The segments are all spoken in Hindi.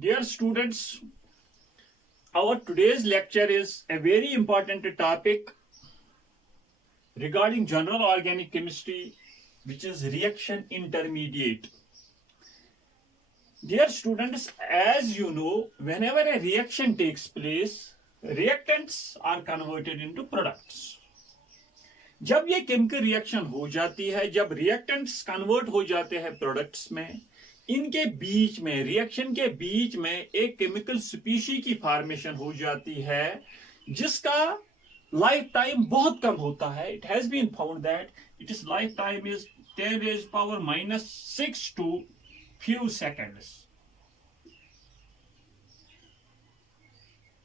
Dear students, our today's lecture is a very important topic regarding general organic chemistry, which is reaction intermediate. Dear students, as you know, whenever a reaction takes place, reactants are converted into products. जब ये केमिकल रिएक्शन हो जाती है, जब रिएक्टेंट्स कन्वर्ट हो जाते हैं प्रोडक्ट्स में, इनके बीच में, रिएक्शन के बीच में एक केमिकल स्पीशी की फॉर्मेशन हो जाती है जिसका लाइफ टाइम बहुत कम होता है. It has been found that it is life time is 10⁻⁻⁶ to few seconds.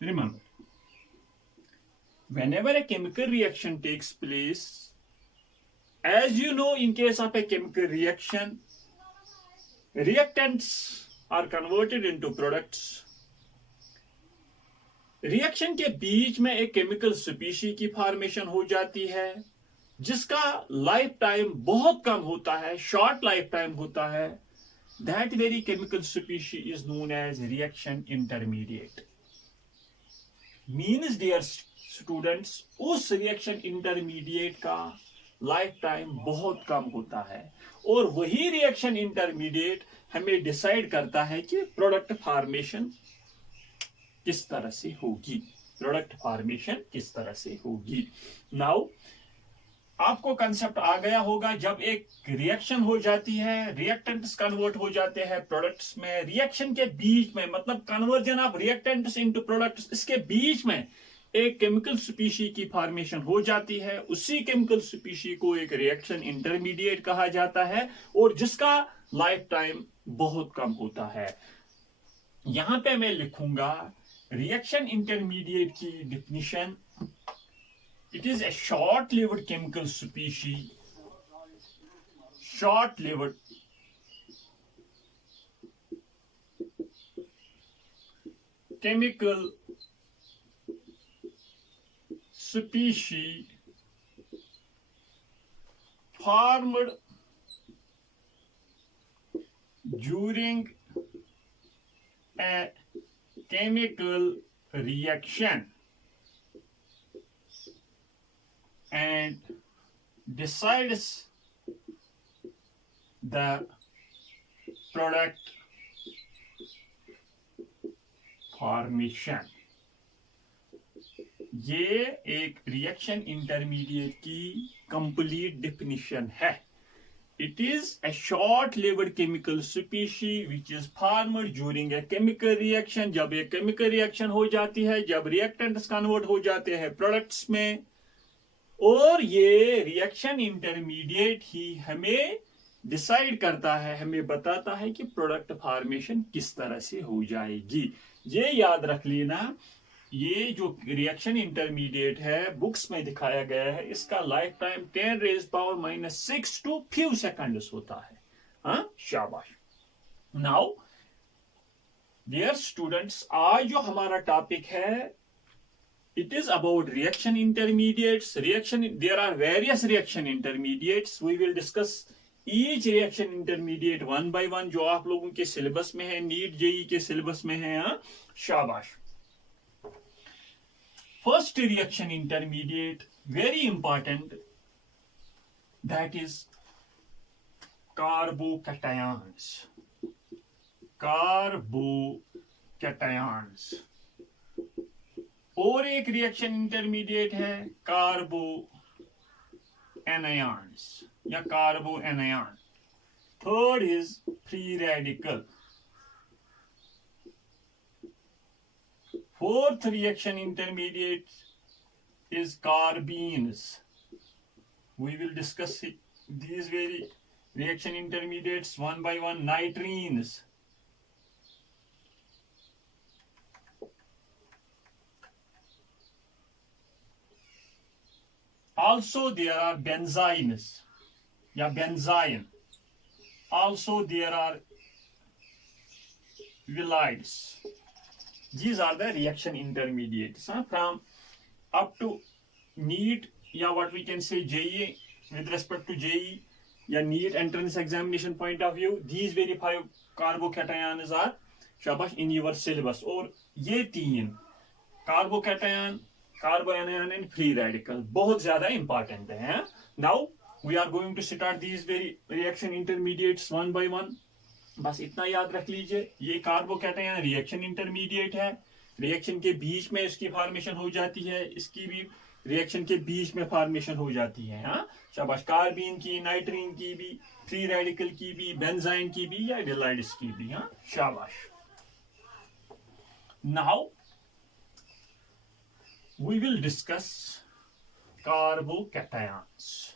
Remember, whenever a chemical reaction takes place, as you know, in case of a chemical reaction, reactants are converted into products. Reaction के बीच में एक केमिकल स्पीशी की फॉर्मेशन हो जाती है जिसका लाइफ टाइम बहुत कम होता है, शॉर्ट लाइफ टाइम होता है. That very chemical species is known as reaction intermediate. Means dear students, उस रिएक्शन इंटरमीडिएट का लाइफ टाइम बहुत कम होता है और वही रिएक्शन इंटरमीडिएट हमें डिसाइड करता है कि प्रोडक्ट फॉर्मेशन किस तरह से होगी. प्रोडक्ट फॉर्मेशन किस तरह से होगी. नाउ आपको कंसेप्ट आ गया होगा. जब एक रिएक्शन हो जाती है, रिएक्टेंट्स कन्वर्ट हो जाते हैं प्रोडक्ट्स में, रिएक्शन के बीच में, मतलब conversion of reactants into products, इसके बीच में एक केमिकल स्पीशी की फॉर्मेशन हो जाती है. उसी केमिकल स्पीशी को एक रिएक्शन इंटरमीडिएट कहा जाता है और जिसका लाइफ टाइम बहुत कम होता है. यहां पे मैं लिखूंगा रिएक्शन इंटरमीडिएट की definition. It is a short lived chemical species, short lived chemical species formed during a chemical reaction and decides the product formation. ये एक रिएक्शन इंटरमीडिएट की कंप्लीट डिफिनीशन है. It is a short lived chemical species which is formed during a chemical reaction. जब एक केमिकल रिएक्शन हो जाती है, जब रिएक्टेंट्स कन्वर्ट हो जाते हैं प्रोडक्ट्स में, और ये रिएक्शन इंटरमीडिएट ही हमें डिसाइड करता है, हमें बताता है कि प्रोडक्ट फॉर्मेशन किस तरह से हो जाएगी. ये याद रख लेना, ये जो रिएक्शन इंटरमीडिएट है बुक्स में दिखाया गया है, इसका life time 10⁻⁻⁶ to few seconds होता है. हाँ, शाबाश. नाउ डियर स्टूडेंट्स, आज जो हमारा टॉपिक है, it is about reaction intermediates. Reaction, there are various reaction intermediates. We will discuss each reaction intermediate one by one, जो आप लोगों के सिलेबस में है, नीट जेई के सिलेबस में है. हाँ, शाबाश. First reaction intermediate, very important, that is carbocations. Carbocations. और एक रिएक्शन इंटरमीडिएट है कार्बो एनायंस या carbanion. Third is free radical. Fourth reaction intermediate is carbenes. We will discuss these very reaction intermediates one by one. Nitrines. Also there are benzines. Yeah, benzene. Also there are halides. These are the reaction intermediates. From up to NEET, yeah, what we can say JEE, with respect to JEE, yeah, NEET entrance examination point of view, these very 5 carbocations are शाबाश, इन योर सिलेबस। और ये तीन carbocation, carbanion and free radical बहुत ज्यादा इंपॉर्टेंट है। Now we are going to start these very reaction intermediates one by one. बस इतना याद रख लीजिए, ये कार्बोकैटायन रिएक्शन इंटरमीडिएट है, रिएक्शन के बीच में इसकी फॉर्मेशन हो जाती है, इसकी भी रिएक्शन के बीच में फॉर्मेशन हो जाती है। हाँ शाबाश, कार्बीन की, नाइट्रीन की भी, फ्री रेडिकल की भी, बेंजाइन की भी या एल्डिहाइड्स की भी। हाँ शाबाश। Now we will discuss carbocations.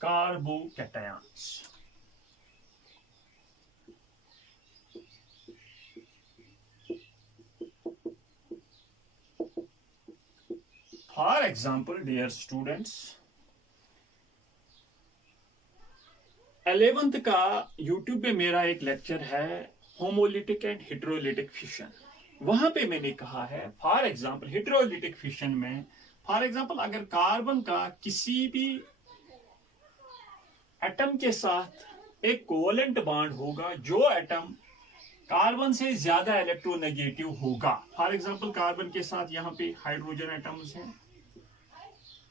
Carbocations. For example, dear students, 11th का YouTube पे मेरा एक लेक्चर है होमोलिटिक एंड हेटेरोलिटिक फिशन। वहां पे मैंने कहा है फॉर एग्जांपल हेटेरोलिटिक फिशन में, फॉर एग्जांपल अगर कार्बन का किसी भी एटम के साथ एक कोवेलेंट बॉन्ड होगा, जो एटम कार्बन से ज्यादा इलेक्ट्रोनेगेटिव होगा। फॉर एग्जांपल कार्बन के साथ यहाँ पे हाइड्रोजन एटम्स हैं,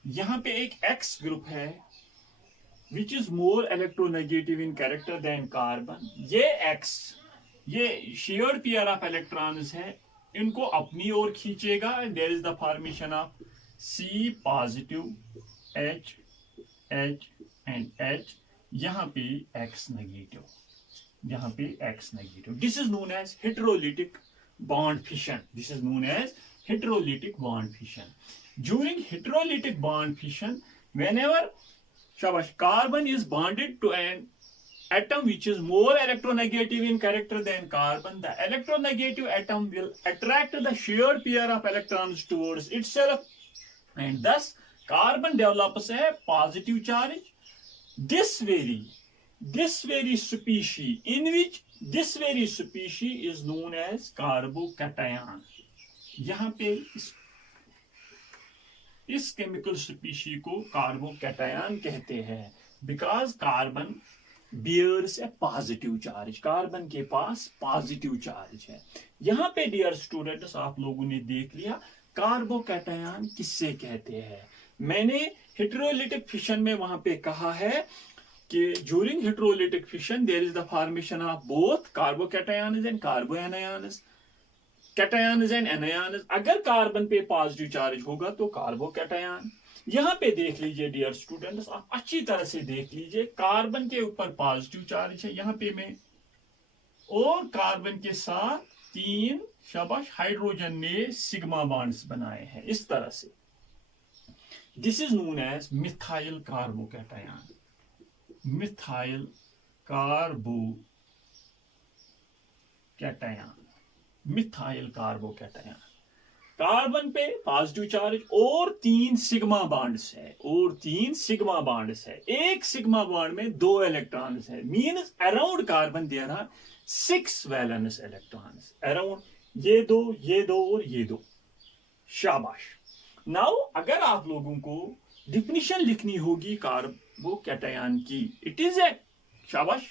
यहाँ पे एक एक्स ग्रुप है which is more electronegative in character than carbon. ये एक्स, ये शेयर्ड पेयर ऑफ इलेक्ट्रॉन्स है, इनको अपनी ओर खींचेगा। There is the formation of C positive, H H and H, यहाँ पे एक्स नेगेटिव, यहाँ पे X negative. This is known as heterolytic bond fission. This is known as heterolytic bond fission. During heterolytic bond fission, whenever shabash, carbon is bonded to an atom which is more electronegative in character than carbon, the electronegative atom will attract the shared pair of electrons towards itself, and thus carbon develops a positive charge. This very species, in which this very species is known as carbocation. यहाँ पे इस केमिकल स्पीशी को कार्बोकैटायन कहते हैं, because carbon bears a positive charge, carbon के पास पॉजिटिव चार्ज है। यहाँ पे डियर स्टूडेंट्स आप लोगों ने देख लिया कार्बोकैटायन किससे कहते हैं। मैंने हेटेरोलिटिक फिशन में वहां पे कहा है कि during heterolytic fission there is the formation of both carbocations and carbanions, cations and anions. अगर कार्बन पे पॉजिटिव चार्ज होगा तो कार्बोकैटायन। यहाँ पे देख लीजिए डियर स्टूडेंट्स, आप अच्छी तरह से देख लीजिए, कार्बन के ऊपर पॉजिटिव चार्ज है, यहाँ पे मैं, और कार्बन के साथ तीन शाबाश हाइड्रोजन ने सिग्मा बॉन्ड्स बनाए हैं इस तरह से। This is known as methyl carbocation, methyl carbocation, methyl carbocation. Carbon पे पॉजिटिव चार्ज और तीन सिग्मा बॉन्ड्स है, और तीन सिग्मा बॉन्ड्स है, एक सिग्मा बॉन्ड में दो इलेक्ट्रॉन्स है, means around carbon there are 6 valence electrons, around ये दो और ये दो। शाबाश। नाउ अगर आप लोगों को डिफिनीशन लिखनी होगी कार्बोकैटायन की, इट इज ए शाबाश,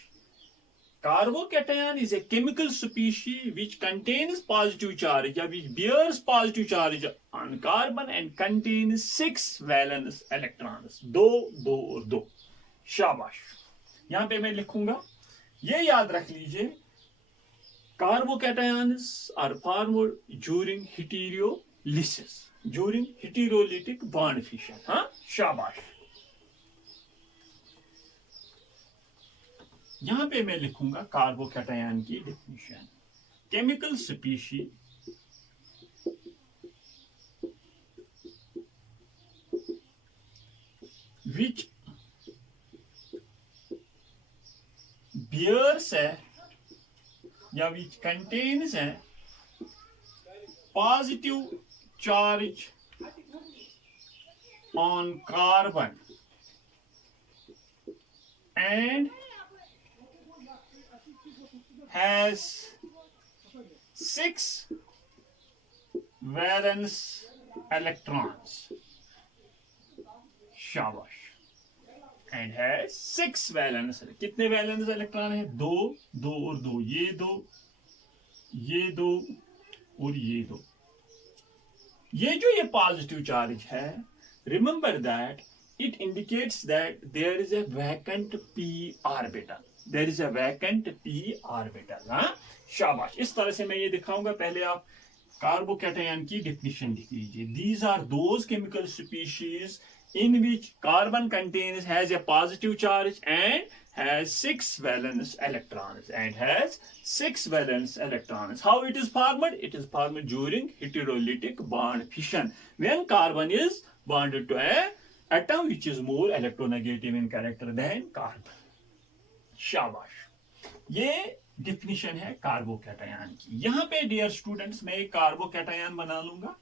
carbocation is a chemical species which contains positive charge या which bears positive charge on carbon and contains 6 valence electrons, दो और दो। शाबाश। यहां पे मैं लिखूंगा, ये याद रख लीजिए, carbocations are formed during heterolysis, during heterolytic bond fission। हाँ शाबाश। यहां पे मैं लिखूंगा कार्बोकैटायन की definition, chemical species which bears है या विच कंटेन्स है positive charge on carbon and has 6 valence electrons। शाबाश। and has 6 valence, कितने वैलेंस इलेक्ट्रॉन है? दो और दो, ये दो ये दो और ये दो, ये पॉजिटिव चार्ज है, remember that it indicates that there is a vacant p orbital, there is a vacant p orbital। हाँ, शाबाश। इस तरह से मैं ये दिखाऊंगा। पहले आप कार्बोकैटायन की डेफिनेशन लिख लीजिए। These are those chemical species in which carbon contains has a positive charge and has 6 valence electrons, How it is formed? It is formed during heterolytic bond fission, when carbon is bonded to a atom which is more electronegative in character than carbon। शाबाश। ये डिफिनीशन है कार्बोकैटायन की। यहाँ पे डियर स्टूडेंट्स मैं एक कार्बोकैटायन बना लूंगा।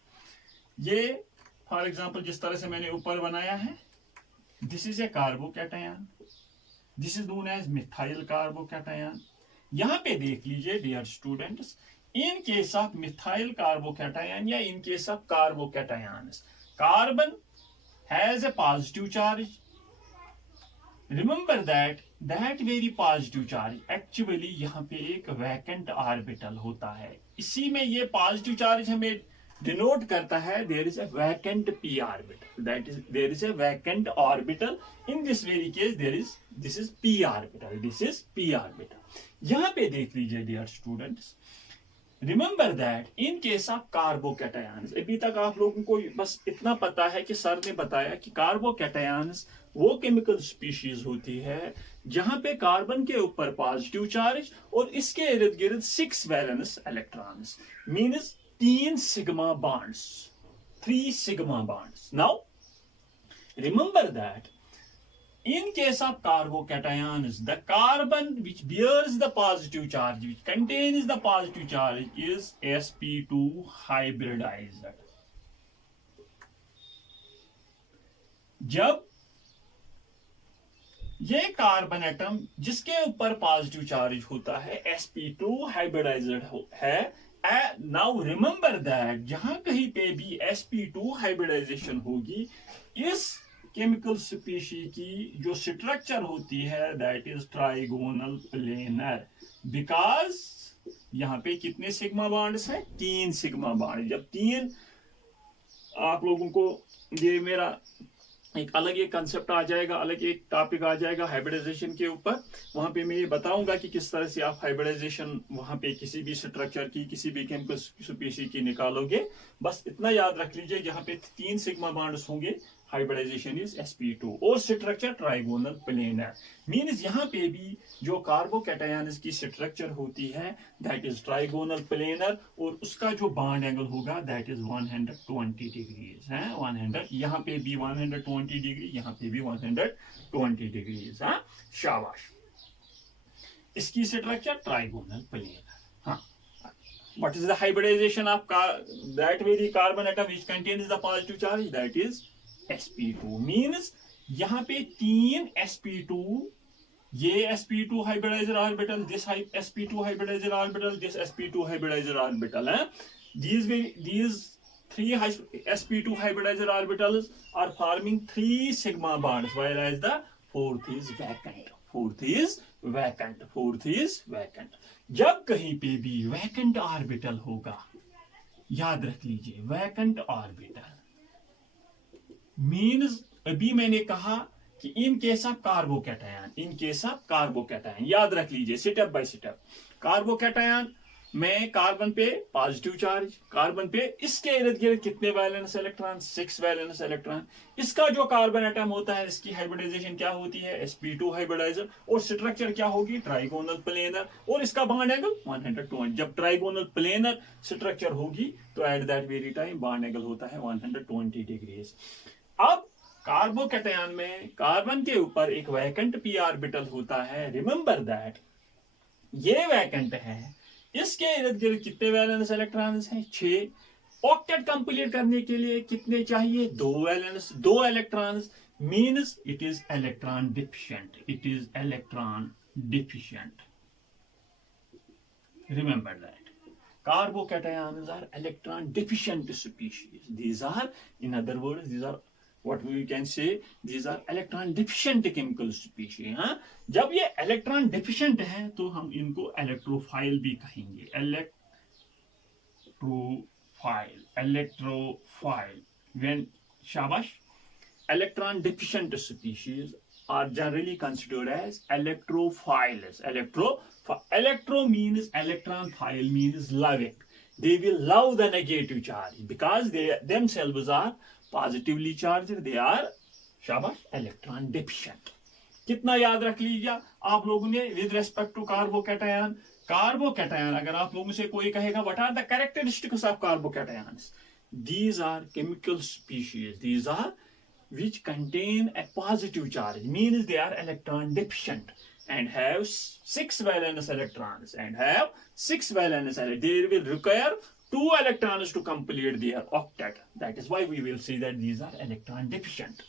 ये फॉर एग्जांपल जिस तरह से मैंने ऊपर बनाया है, this is a carbocation, this is known as methyl carbocation. यहाँ पे देख लीजिए dear students, in case of methyl carbocation या in case of carbocations, carbon has a positive charge। Remember that very positive charge actually यहाँ पे एक vacant orbital होता है। इसी में ये positive charge हमें denote करता है there is a vacant p orbital, that is there is a vacant orbital। In this very case this is p orbital। यहाँ पे देख लीजिए dear students, remember that in case of carbocations, अभी तक आप लोगों को बस इतना पता है कि सर ने बताया कि कार्बोकैटायंस वो केमिकल स्पीशीज होती है जहां पे कार्बन के ऊपर पॉजिटिव चार्ज और इसके इर्द गिर्द 6 valence electrons, means 3 sigma bonds, 3 sigma bonds. Now remember that in case of carbocations, the carbon which bears the positive charge, which contains the positive charge, is sp2 hybridized। जब ये कार्बन एटम जिसके ऊपर पॉजिटिव चार्ज होता है sp2 हाइब्रिडाइज्ड है, नाउ रिमेंबर दैट जहां कहीं पे भी sp2 हाइब्रिडाइजेशन होगी, इस केमिकल स्पीशी की जो स्ट्रक्चर होती है that is trigonal planar, because यहाँ पे कितने सिग्मा बॉन्ड्स हैं? 3 सिग्मा बॉन्ड। जब 3, आप लोगों को ये मेरा एक अलग एक कंसेप्ट आ जाएगा, अलग एक टॉपिक आ जाएगा हाइब्रिडाइजेशन के ऊपर। वहां पे मैं ये बताऊंगा कि किस तरह से आप हाइब्रिडाइजेशन वहां पे किसी भी स्ट्रक्चर की, किसी भी केमिकल स्पीशी की निकालोगे। बस इतना याद रख लीजिए, जहां पे 3 सिग्मा बॉन्ड्स होंगे हाइब्रिडाइजेशन इज sp2 और स्ट्रक्चर ट्राइगोनल प्लेनर। मींस यहाँ पे भी जो कार्बोकैटायंस की स्ट्रक्चर होती है दैट इज ट्राइगोनल प्लेनर, और उसका जो बॉन्ड एंगल होगा दैट इज 120 डिग्रीज है। 100, यहाँ पे भी 120 डिग्री, यहाँ पे भी 120 डिग्रीज है। शाबाश। इसकी स्ट्रक्चर ट्राइगोनल प्लेनर। हाँ, what is the hybridization of that very carbon atom which contains the positive charge, that is sp2। Means यहाँ पे 3 sp2, ये sp2 hybridised orbital, this sp2 hybridised orbital, this sp2 hybridised orbital है। these 3 sp2 hybridised orbitals are forming 3 sigma bonds, whereas the fourth is vacant। जब कहीं पे भी वैकेंट ऑर्बिटल होगा, याद रख लीजिए वैकेंट ऑर्बिटल मीन्स, अभी मैंने कहा कि इन केस ऑफ कार्बोकैटायन, याद रख लीजिए स्टेप बाय स्टेप। कार्बोकैटायन में कार्बन पे पॉजिटिव चार्ज, कार्बन पे इसके इर्द गिर्द कितने वैलेंस इलेक्ट्रॉन? 6 valence electron. इसका जो कार्बन एटम होता है, इसकी हाइब्रिडाइजेशन क्या होती है? sp2 हाइब्रिडाइजर, और स्ट्रक्चर क्या होगी? ट्राइगोनल प्लेनर, और इसका बॉन्ड एंगल 120। जब ट्राइगोनल प्लेनर स्ट्रक्चर होगी तो at that very time bound angle होता है 120 डिग्रीज। अब कार्बोकैटायन में कार्बन के ऊपर एक वैकेंट p ऑर्बिटल होता है। रिमेंबर दैट ये वैकेंट है, इसके इर्द गिर्द कितने वैलेंस इलेक्ट्रॉन्स हैं? 6। ऑक्टेट कंप्लीट करने के लिए कितने चाहिए? 2 valence, 2 electrons. Means it is electron deficient. Remember that carbocations are electron deficient species. These are, in other words, these are what we can say, these are electron deficient chemical species। हाँ, जब ये electron deficient है तो हम इनको इलेक्ट्रोफाइल भी कहेंगे। electrophile. When shabash, electron deficient species are generally considered as electrophiles. Electro means electron, phile means loving. They will love the negative charge because they themselves are positively charged. They are शाबाश इलेक्ट्रॉन डेफिशिएंट. कितना याद रख लीजिए आप लोगों ने with respect to carbocation. Carbocation अगर आप लोगों से कोई कहेगा what are the characteristics of carbocations, these are chemical species, these are which contain a positive charge, means they are electron deficient and have 6 valence electrons they will require 2 electrons to complete their octet. That is why we will see that these are electron deficient.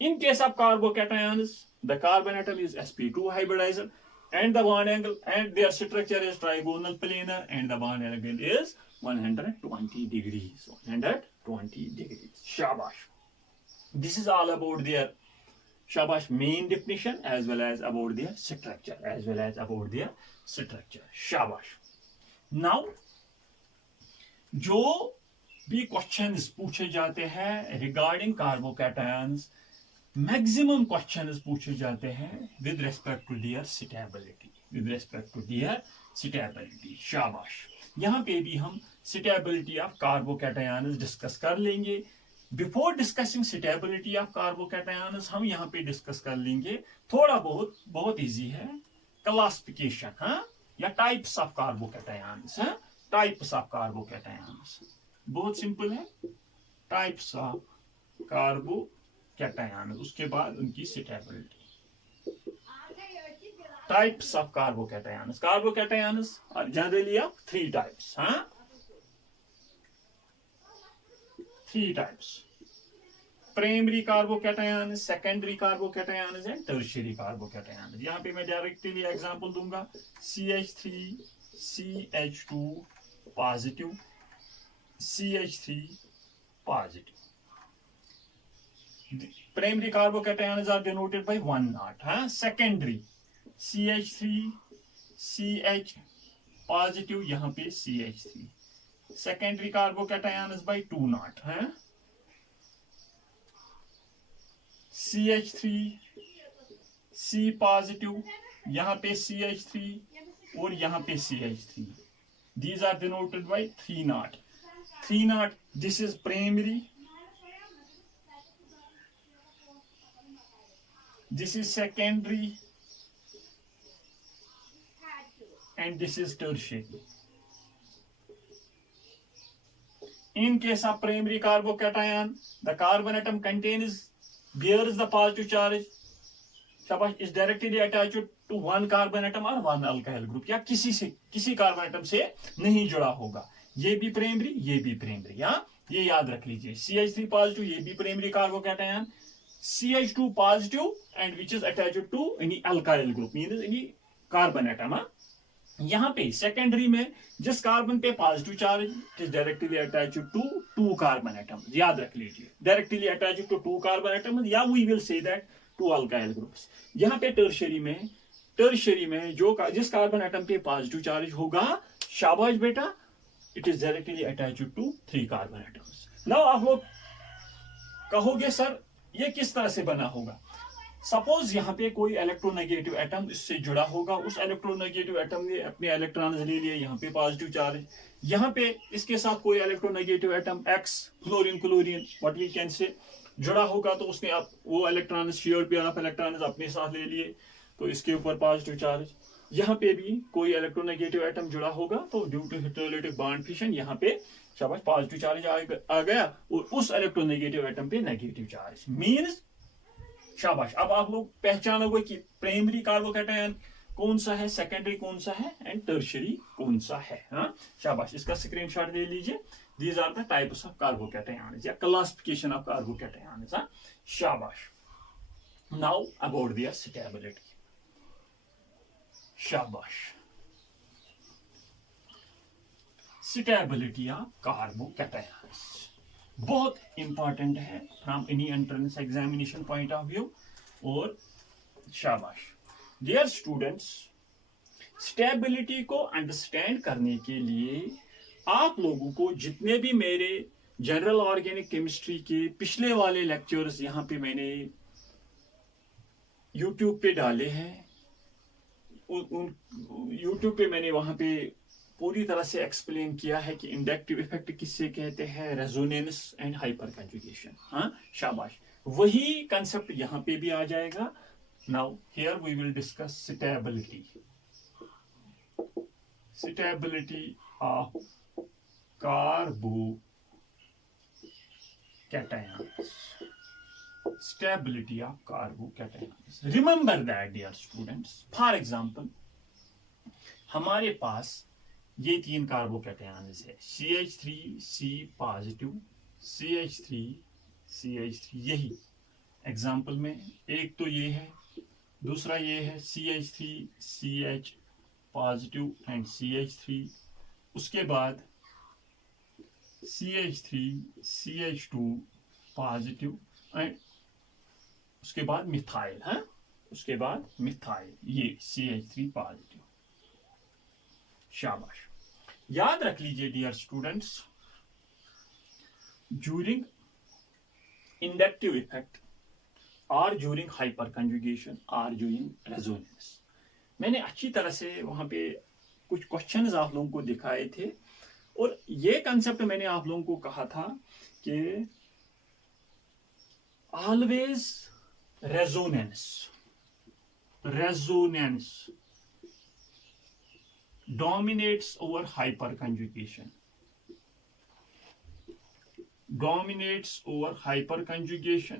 In case of carbocations, the carbon atom is sp2 hybridized and the bond angle and their structure is trigonal planar and the bond angle is 120 degrees. 120 degrees. Shabash. This is all about their shabash main definition as well as about their structure. Shabash. Now, जो भी क्वेश्चंस पूछे जाते हैं रिगार्डिंग कार्बोकैटायंस, मैक्सिमम क्वेश्चंस पूछे जाते हैं with respect to their stability. शाबाश. यहाँ पे भी हम स्टेबिलिटी ऑफ कार्बोकैटायंस डिस्कस कर लेंगे. Before discussing stability of carbocations हम यहाँ पे डिस्कस कर लेंगे थोड़ा बहुत इजी है क्लासिफिकेशन या टाइप्स ऑफ कार्बोकैटायंस. बहुत सिंपल है. टाइप्स ऑफ कार्बोकैटायंस, उसके बाद उनकी stability. Types of carbocations are generally of 3 types. 3 types: primary carbocations, secondary carbocations and tertiary carbocations. यहाँ पे मैं डायरेक्टली एग्जांपल दूंगा. CH3 CH2 positive, CH3 positive. The primary carbocations are denoted by 1 knot. Secondary CH3 CH positive, यहाँ पे CH3. Secondary carbocations by 2 knot. CH3 C positive, यहाँ पे CH3 और यहाँ पे CH3. These are denoted by 3 knot. 3 knot, this is primary, this is secondary, and this is tertiary. In case of primary carbocation, the carbon atom bears the positive charge, is directly attached to one carbon atom or one alkyl group, या किसी कार्बन एटम से नहीं जुड़ा होगा. ये भी प्राइमरी. ये याद रख लीजिए. CH3 पॉजिटिव, ये भी primary carbocation. CH2 positive and which is attached to any alkyl group, means any carbon atom. यहाँ पे सेकेंडरी में जिस कार्बन पे positive charge, it is directly attached to 2 carbon atom. याद रख लीजिए, directly attached to 2 carbon atom, या we will say that 2 alkyl groups. यहाँ पे टर्शियरी में जिस कार्बन एटम पे पॉजिटिव चार्ज होगा, शाबाश बेटा, it is directly attached to 3 carbon atoms. Now आप लोग कहोगे सर ये किस तरह से बना होगा. सपोज यहाँ पे कोई इलेक्ट्रोनेगेटिव एटम इससे जुड़ा होगा, उस इलेक्ट्रोनेगेटिव एटम ने अपने इलेक्ट्रॉन ले लिए, यहाँ पे पॉजिटिव चार्ज. यहाँ पे इसके साथ कोई electronegative atom X chlorine what we can say जुड़ा होगा, तो उसने वो electron shared pair of electron अपने साथ ले लिए, तो इसके ऊपर पॉजिटिव चार्ज. यहाँ पे भी कोई इलेक्ट्रोनेगेटिव एटम जुड़ा होगा, तो ड्यू टू हेटेरोलेटिक बॉन्ड फिशन यहाँ पे शाबाश पॉजिटिव चार्ज आ गया और उस इलेक्ट्रोनेगेटिव एटम पे नेगेटिव चार्ज. मींस शाबाश. अब आप लोग पहचानोगे कि प्राइमरी कार्बोकैटायन कौन सा है, सेकेंडरी कौन सा है एंड टर्शियरी कौन सा है. शाबाश, इसका स्क्रीनशॉट ले लीजिए. These are the types of carbocations या classification of carbocations. शाबाश. Now about their stability. शाबाश. Stability of carbocations बहुत इंपॉर्टेंट है from any entrance examination point of view. और शाबाश डियर स्टूडेंट्स, स्टेबिलिटी को अंडरस्टैंड करने के लिए आप लोगों को जितने भी मेरे जनरल ऑर्गेनिक केमिस्ट्री के पिछले वाले लेक्चर्स यहाँ पे मैंने यूट्यूब पे डाले हैं, यूट्यूब पे मैंने वहां पे पूरी तरह से एक्सप्लेन किया है कि इंडक्टिव इफेक्ट किससे कहते हैं, रेजोनेंस एंड हाइपर कंजुगेशन। हाँ, शाबाश, वही कंसेप्ट यहाँ पे भी आ जाएगा। Now here we will discuss stability of carbocations. Stability of carbocations. Remember that, dear students. For example, हमारे पास ये 3 कार्बोकैटायंस है, CH3C पॉजिटिव, CH3 यही एग्जाम्पल में एक तो ये है, दूसरा ये है CH3CH पॉजिटिव एंड CH3, उसके बाद CH3CH2 पॉजिटिव एंड उसके बाद मिथाइल, है उसके बाद मिथाइल, ये CH3 पॉजिटिव। शाबाश, याद रख लीजिए dear students, during inductive effect और ड्यूरिंग हाइपर कंजुगेशन और ड्यूरिंग रेजोनेंस, मैंने अच्छी तरह से वहां पे कुछ क्वेश्चंस आप लोगों को दिखाए थे और ये कंसेप्ट मैंने आप लोगों को कहा था कि always resonance dominates over hyperconjugation,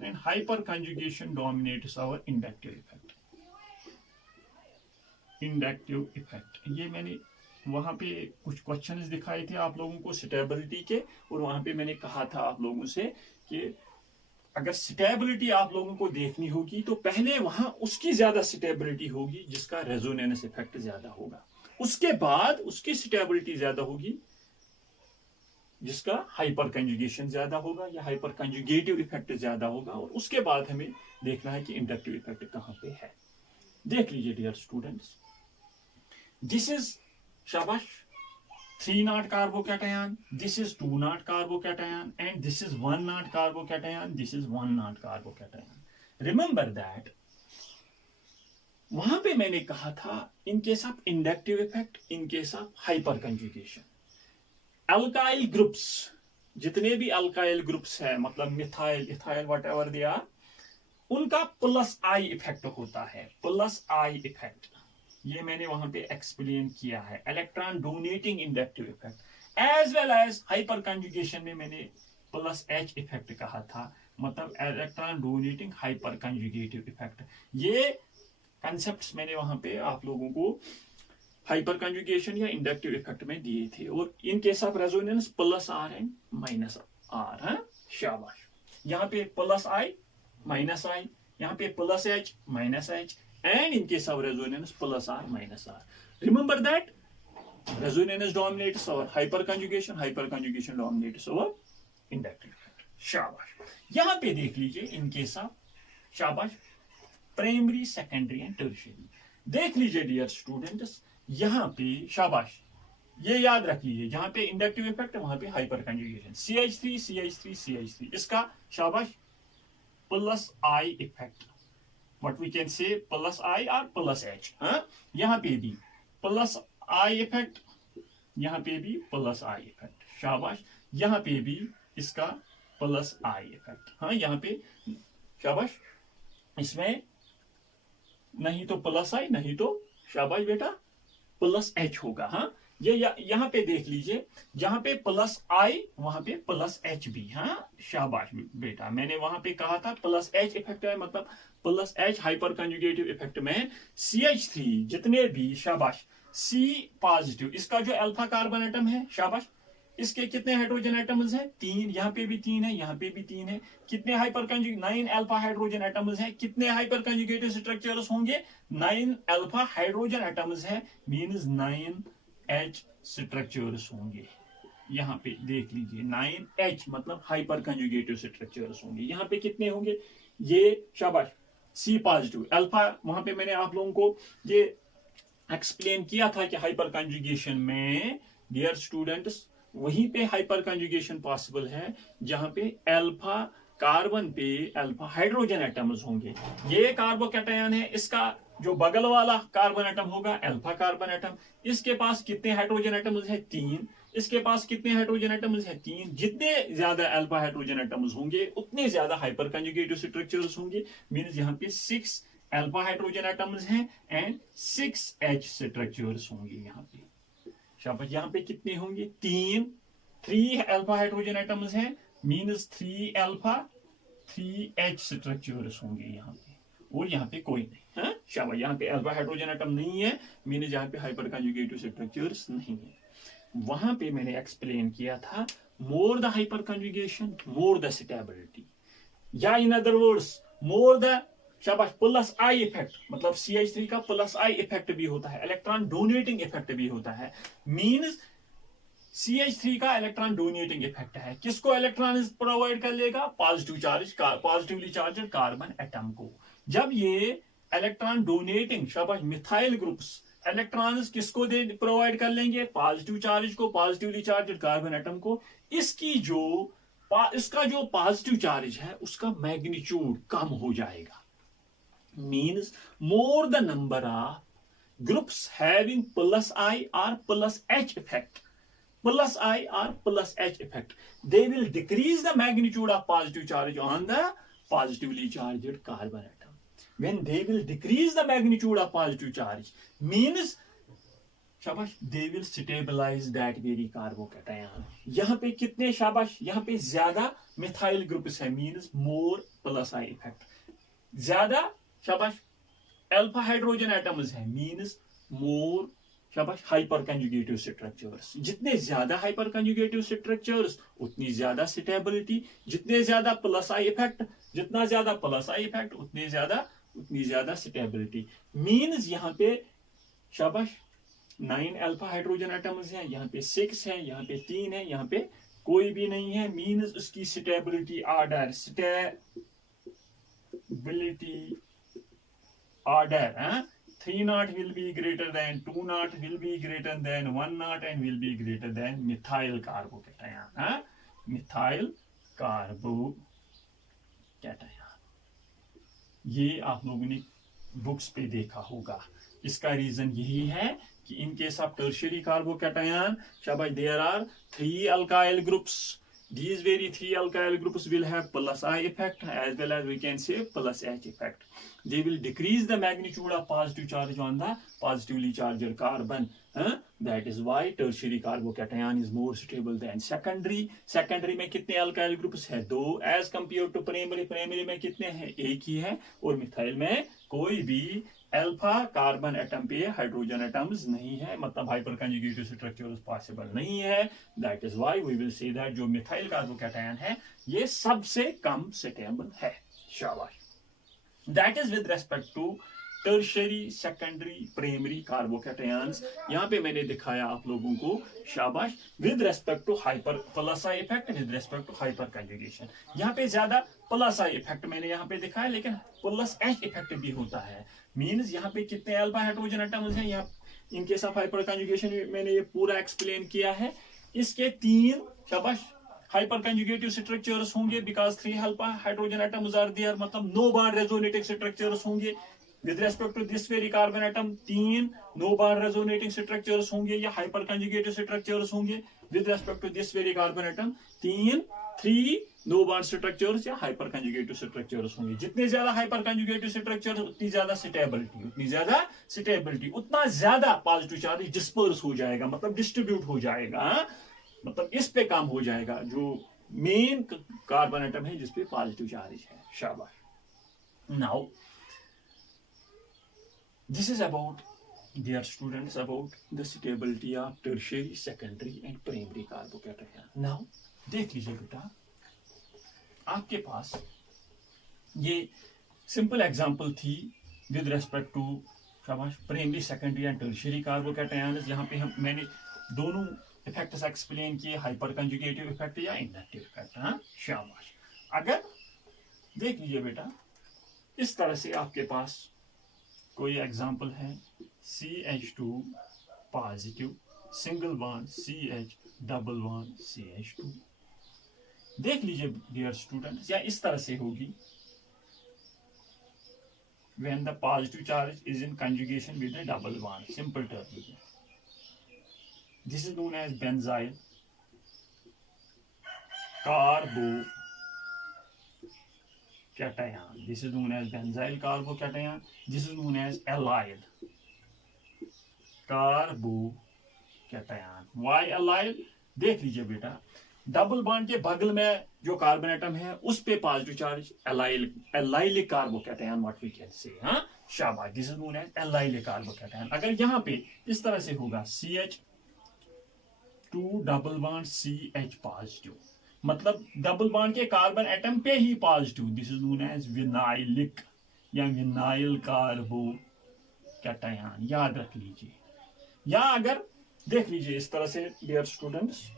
and hyperconjugation dominates our inductive effect. ये मैंने वहां पे कुछ क्वेश्चंस दिखाए थे आप लोगों को स्टेबिलिटी के, और वहां पे मैंने कहा था आप लोगों से कि अगर स्टेबिलिटी आप लोगों को देखनी होगी तो पहले वहां उसकी ज्यादा स्टेबिलिटी होगी जिसका रेजोनेंस इफेक्ट ज्यादा होगा, उसके बाद उसकी स्टेबिलिटी ज्यादा होगी जिसका हाइपर कंजुगेशन ज्यादा होगा या हाइपर कंजुगेटिव इफेक्ट ज्यादा होगा, और उसके बाद हमें देखना है कि इंडक्टिव इफेक्ट कहां पे है। देख लीजिए डियर स्टूडेंट्स, दिस इज शाबाश 3 not carbocation, this is 2 not carbocation, and this is 1 not carbocation, this is 1 not carbocation. Remember that वहां पे मैंने कहा था in case of inductive effect, in case of hyperconjugation, alkyl groups, जितने भी अल्काइल ग्रुप्स है, मतलब methyl, ethyl, whatever they are, उनका प्लस आई इफेक्ट होता है, प्लस आई इफेक्ट, ये मैंने वहां पे एक्सप्लेन किया है। Electron donating inductive effect as well as hyperconjugation में मैंने प्लस एच इफेक्ट कहा था, मतलब electron donating hyperconjugative effect. ये कंसेप्ट्स मैंने वहां पे आप लोगों को हाइपर कंजुगेशन या इंडक्टिव इफेक्ट में दिए थे, और in case of resonance plus R and minus R है। शाबाश, यहाँ पे प्लस आई माइनस आई, यहाँ पे plus H minus H, and in case of resonance plus R minus R. Remember that resonance dominates our hyperconjugation dominates our inductive effect. शाबाश, यहाँ पे देख लीजिए इन केस ऑफ, शाबाश, प्राइमरी, सेकेंडरी एंड टर्शियरी। देख लीजिए डियर स्टूडेंट्स, यहाँ पे शाबाश, ये याद रख लीजिए, जहां पे इंडक्टिव इफेक्ट वहां पे हाइपर कंजुगेशन, CH3, इसका शाबाश plus I effect, what we can say plus I और प्लस एच। यहाँ पे भी प्लस आई इफेक्ट, यहाँ पे भी प्लस आई इफेक्ट, शाबाश, यहाँ पे भी इसका प्लस आई इफेक्ट। हाँ, यहाँ पे शाबाश, इसमें नहीं तो प्लस आई, नहीं तो शाबाश बेटा प्लस एच होगा। हाँ, ये यहाँ पे देख लीजिए, जहां पे प्लस आई वहां पे प्लस एच भी। हाँ, शाबाश बेटा, मैंने वहां पे कहा था प्लस एच इफेक्ट है, मतलब plus H hyper conjugative effect में CH3 जितने भी, शाबाश, C पॉजिटिव, इसका जो अल्फा कार्बन एटम है, शाबाश, इसके कितने हाइड्रोजन एटम्स हैं? 3, यहाँ पे भी 3 है, यहाँ पे भी 3 है। कितने hyper conjugate? 9 alpha hydrogen atoms हैं। कितने हाइपर कंजुगेटेड स्ट्रक्चर्स होंगे? 9 अल्फा हाइड्रोजन एटम्स है, मींस 9 H स्ट्रक्चर्स होंगे। यहाँ पे देख लीजिए 9H मतलब हाइपर कंजुगेटिव स्ट्रक्चर्स होंगे। यहाँ पे कितने होंगे? ये शाबाश C पॉजिटिव अल्फा, वहां पे मैंने आप लोगों को ये एक्सप्लेन किया था कि हाइपर कंजुगेशन में डियर स्टूडेंट्स वहीं पे हाइपर कंजुगेशन पॉसिबल है जहां पे अल्फा कार्बन पे अल्फा हाइड्रोजन एटम्स होंगे। ये कार्बोकैटायन है, इसका जो बगल वाला कार्बन एटम होगा अल्फा कार्बन एटम, इसके पास कितने हाइड्रोजन एटम्स है 3, इसके पास कितने हाइड्रोजन एटम्स है 3। जितने ज्यादा अल्फा हाइड्रोजन एटम्स होंगे उतने ज्यादा हाइपर कंजुगेटिव स्ट्रक्चर्स होंगे। मींस यहाँ पे 6 अल्फा हाइड्रोजन एटम्स हैं एंड 6 H स्ट्रक्चर्स होंगे। यहाँ पे शाबाश, यहाँ पे कितने होंगे 3 अल्फा हाइड्रोजन एटम्स हैं, मींस 3 अल्फा 3 H स्ट्रक्चर्स होंगे यहाँ पे, और यहाँ पे कोई नहीं है। शाबाश, यहाँ पे अल्फा हाइड्रोजन एटम नहीं है, मींस यहाँ पे हाइपर कंजुगेटिव स्ट्रक्चर्स नहीं है। वहां पे मैंने एक्सप्लेन किया था more the hyperconjugation more the stability, या in other words more the शाबाश प्लस आई इफेक्ट, मतलब CH3 का प्लस आई इफेक्ट भी होता है, इलेक्ट्रॉन डोनेटिंग इफेक्ट भी होता है। मींस CH3 का इलेक्ट्रॉन डोनेटिंग इफेक्ट है, किसको इलेक्ट्रॉन प्रोवाइड कर लेगा, positive charge positively charge carbon atom को। जब ये इलेक्ट्रॉन डोनेटिंग शाबाश मिथाइल ग्रुप्स इलेक्ट्रॉन्स किसको दे प्रोवाइड कर लेंगे, पॉजिटिव चार्ज को, पॉजिटिवली चार्ज कार्बन एटम को। इसका जो पॉजिटिव चार्ज है उसका मैग्नीट्यूड कम हो जाएगा। Means more the number of groups having plus I और plus H effect, plus I or plus H effect, they will decrease the magnitude of positive charge on the positively charged carbon atom. When they will decrease the magnitude of positive charge, means शाबाश they will stabilize that very carbocation. यहाँ पे कितने शाबाश, यहाँ पे ज्यादा मिथाइल ग्रुप्स है, means more plus I effect, ज्यादा शाबाश अल्फा हाइड्रोजन एटम्स है, मींस मोर शाबाश हाइपर कंजुगेटिव स्ट्रक्चर्स। जितने ज्यादा हाइपर कंजुगेटिव स्ट्रक्चर्स उतनी ज्यादा स्टेबिलिटी, जितने ज्यादा प्लस आई इफेक्ट, जितना ज्यादा प्लस आई इफेक्ट उतनी ज्यादा स्टेबिलिटी। मींस यहाँ पे शाबाश 9 अल्फा हाइड्रोजन एटम्स हैं, यहाँ पे 6 है, यहाँ पे 3 है, यहाँ पे कोई भी नहीं है। मींस उसकी stability order order 3 naught will be greater than 2 naught will be greater than 1 naught and will be greater than methyl carbocation, methyl carbocation। ये आप लोगों ने बुक्स पे देखा होगा। इसका रीजन यही है कि इन केस ऑफ टर्शियरी कार्बोकैटायन शाबाश there are 3 alkyl groups, these very 3 alkyl groups will have plus I effect as well as we can say plus H effect. They will decrease the magnitude of positive charge on the positively charged carbon. That is why tertiary carbocation is more stable than secondary. Secondary में कितने alkyl groups है 2 as compared to primary. Primary में कितने हैं, एक ही है, और मिथाइल में कोई भी अल्फा कार्बन एटम पे हाइड्रोजन एटम्स नहीं है, मतलब हाइपर कंजुगेटिव स्ट्रक्चर्स पॉसिबल नहीं है। That is why we will say that जो मिथाइल कार्बोकैटायन है ये सबसे कम स्टेबल है। शाबाश, that is with respect to tertiary, secondary, primary carbocations. यहाँ पे मैंने दिखाया आप लोगों को शाबाश with respect to hyper plus I effect, with respect to hyperconjugation. यहाँ पे ज्यादा प्लस आई इफेक्ट मैंने यहाँ पे दिखाया, लेकिन प्लस H इफेक्ट भी होता है। मींस यहाँ पे कितने अल्फा हाइड्रोजन एटम्स हैं, यहाँ in case of hyperconjugation मैंने ये पूरा एक्सप्लेन किया है। इसके 3 शाबाश हाइपर कंजुगेटिव स्ट्रक्चर्स होंगे because 3 alpha hydrogen atoms are there, मतलब नो बॉन्ड रेजोनेटिंग स्ट्रक्चर्स होंगे। With respect to this very carbon atom 3 no bond resonating structures होंगे या हाइपर कंजुगेटिव स्ट्रक्चर्स होंगे। With respect to this very carbon atom 3 no bond structures या हाइपर कंजुगेटिव स्ट्रक्चर्स होंगे। जितने ज्यादा हाइपर कंजुगेटिव स्ट्रक्चर्स उतनी ज्यादा स्टेबिलिटी, उतना ज्यादा पॉजिटिव चार्ज डिस्पर्स हो जाएगा, मतलब डिस्ट्रीब्यूट हो जाएगा, मतलब इस पे काम हो जाएगा जो मेन कार्बन एटम है जिसपे पॉजिटिव चार्ज है। शाबाश। Now this is about dear students about the stability of tertiary, secondary and primary carbocation. Now देख लीजिए बेटा, आपके पास ये सिंपल एग्जांपल थी विद रेस्पेक्ट टू शाबाश primary, secondary and tertiary carbocations. यहाँ पे मैंने दोनों इफेक्ट्स एक्सप्लेन किए, हाइपर कंजुगेटिव इफेक्ट या इंडक्टिव इफेक्ट। शाबाश। अगर देख लीजिए बेटा, इस तरह से आपके पास कोई एग्जांपल है CH2 positive, single bond CH double bond CH2। देख लीजिए डियर स्टूडेंट्स, या इस तरह से होगी when the positive charge is in conjugation with a double bond, simple term. This is known as benzyl carbocation. This is known as benzyl carbocation. This is known as allyl carbocation. Why allyl? देख लीजिए बेटा, डबल बॉन्ड के बगल में जो कार्बन एटम है उस पे positive charge allylic carbocation what we can say, हाँ शाबाश, this is known as allylic carbocation. अगर यहाँ पे इस तरह से होगा CH2 double bond CH positive, मतलब डबल बॉन्ड के कार्बन एटम पे ही positive, this is known as vinylic या विनाइल कार्बोकैटायन, याद रख लीजिए। या अगर देख लीजिए इस तरह से डियर स्टूडेंट्स,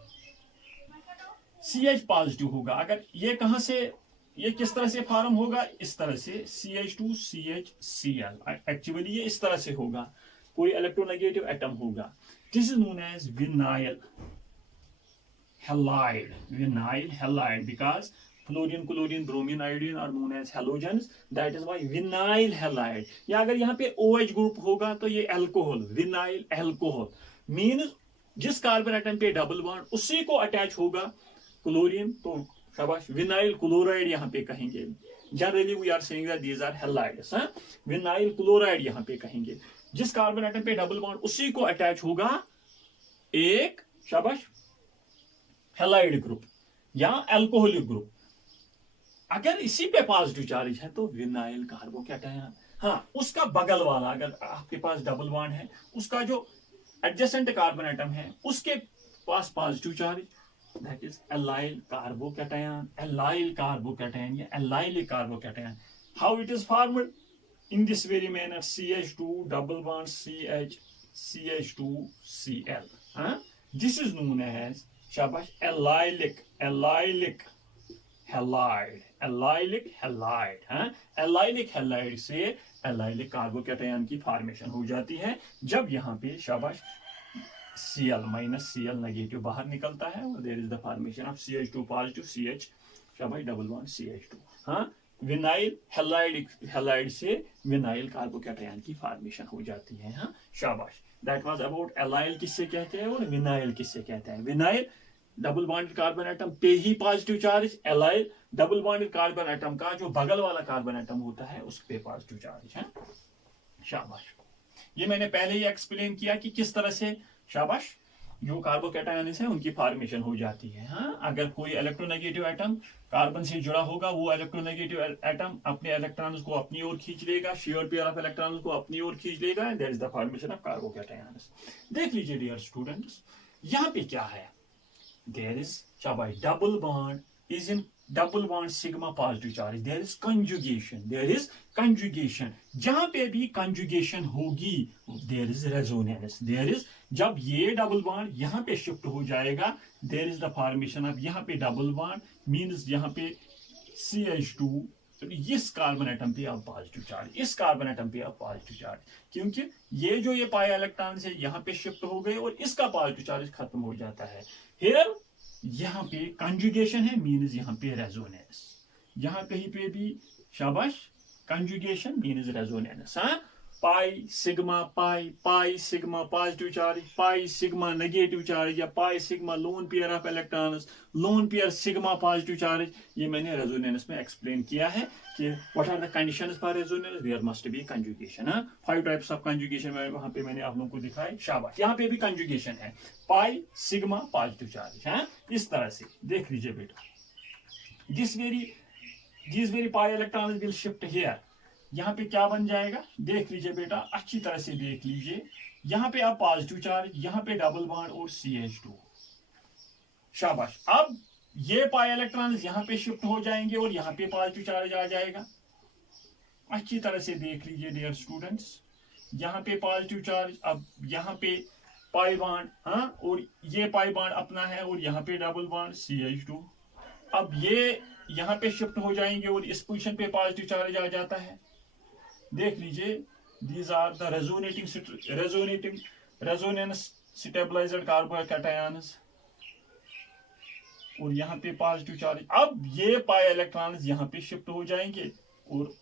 CH पॉजिटिव होगा, अगर ये कहां से, ये किस तरह से फॉर्म होगा, इस तरह से CH2 CH Cl, एक्चुअली ये इस तरह से होगा, कोई इलेक्ट्रोनेगेटिव एटम होगा, this is known as vinyl halide because fluorine chlorine bromine iodine are known as halogens, that is why vinyl halide. या अगर यहाँ पे OH ग्रुप होगा तो ये अल्कोहल, विनाइल अल्कोहल मीन्स जिस कार्बन एटम पे डबल बॉन्ड उसी को अटैच होगा क्लोरीन, तो शाबाश विनाइल क्लोराइड यहाँ पे कहेंगे। Generally we are saying that these are halides, हां विनाइल क्लोराइड यहाँ पे कहेंगे। जिस कार्बन एटम पे डबल बॉन्ड उसी को अटैच होगा एक शाबाश हैलाइड ग्रुप या अल्कोहलिक ग्रुप। अगर इसी पे पॉजिटिव चार्ज है तो विनाइल कार्बोकैटायन। हाँ, उसका बगल वाला, अगर आपके पास डबल बॉन्ड है, उसका जो एडजेसेंट कार्बन एटम है उसके पास positive charge, that is allyl carbocation या allylic carbocation. How it is formed? In this very manner, CH2 double bond CH2Cl, this is known as शाबाश एलाइलिक हैलाइड, एलाइलिक हैलाइड से एलाइलिक कार्बोकैटायन की फॉर्मेशन हो जाती है जब यहाँ पे शाबाश Cl माइनस Cl नेगेटिव बाहर निकलता है और there is the formation of CH2 positive CH शाबाश डबल बॉन्ड CH2। हाँ, विनाइल हैलाइड से विनाइल कार्बोकैटायन की फॉर्मेशन हो जाती है। हाँ शाबाश, दैट वाज अबाउट एलाइल किससे कहते हैं और विनाइल किससे कहते हैं। Vinyl double bonded carbon atom पे ही positive charge, allyl double bonded carbon atom का जो बगल वाला कार्बन एटम होता है उस पे पॉजिटिव चार्ज है। शाबाश, ये मैंने पहले ही एक्सप्लेन किया कि किस तरह से शाबाश जो कार्बोकैटायंस है उनकी फॉर्मेशन हो जाती है। हाँ, अगर कोई इलेक्ट्रोनेगेटिव एटम कार्बन से जुड़ा होगा, वो इलेक्ट्रोनेगेटिव एटम अपने इलेक्ट्रॉन्स को अपनी ओर खींच लेगा, शेयर्ड पेयर ऑफ इलेक्ट्रॉन्स को अपनी ओर खींच लेगा, and there is the formation of carbocations. देख लीजिए डियर स्टूडेंट्स, यहाँ पे क्या है, there is शाबाश double bond is in double bond sigma positive charge, there is conjugation, जहां पे भी conjugation होगी there is resonance, जब ये डबल बॉन्ड यहाँ पे शिफ्ट हो जाएगा there is the formation of यहाँ पे डबल बॉन्ड मीन्स यहाँ पे CH2, इस कार्बन एटम पे अब पॉजिटिव चार्ज, इस कार्बन एटम पे अब पॉजिटिव चार्ज, क्योंकि ये पाई इलेक्ट्रॉन से यहाँ पे शिफ्ट हो गए और इसका पॉजिटिव चार्ज खत्म हो जाता है। हियर यहाँ पे कंजुगेशन है मीन्स यहाँ पे रेजोनेंस, यहाँ कहीं पे भी शाबाश कंजुगेशन मीन्स रेजोनेंस। हाँ, pi sigma positive charge, pi sigma negative charge या pi sigma lone pair of electrons, lone pair sigma positive charge, ये मैंने रेजोनेंस में एक्सप्लेन किया है कि what are the conditions for resonance, there must be conjugation. हाँ, 5 टाइप्स ऑफ कंजुगेशन वहां पे मैंने आप लोगों को दिखाए। शाबाश, यहाँ पे भी कंजुगेशन है, पाई सिग्मा पॉजिटिव चार्ज। हाँ, इस तरह से देख लीजिए बेटा, this very pi electrons will shift here, यहाँ पे क्या बन जाएगा, देख लीजिए बेटा, अच्छी तरह से देख लीजिए, यहाँ पे आप पॉजिटिव चार्ज, यहाँ पे डबल बॉन्ड और CH2। शाबाश, अब ये पाई इलेक्ट्रॉन्स यहाँ पे शिफ्ट हो जाएंगे और यहाँ पे पॉजिटिव चार्ज आ जाएगा। अच्छी तरह से देख लीजिए डियर स्टूडेंट्स, यहाँ पे पॉजिटिव चार्ज, अब यहाँ पे पाई बॉन्ड, हाँ, और ये पाई बॉन्ड अपना है और यहाँ पे डबल बॉन्ड CH2। अब ये यहाँ पे शिफ्ट हो जाएंगे और इस पोजीशन पे पॉजिटिव चार्ज आ जाता है। देख लीजिए, these are the resonance stabilized carbocations, और यहाँ पे पॉजिटिव चार्ज। अब ये पाई इलेक्ट्रॉन्स यहाँ पे शिफ्ट हो जाएंगे और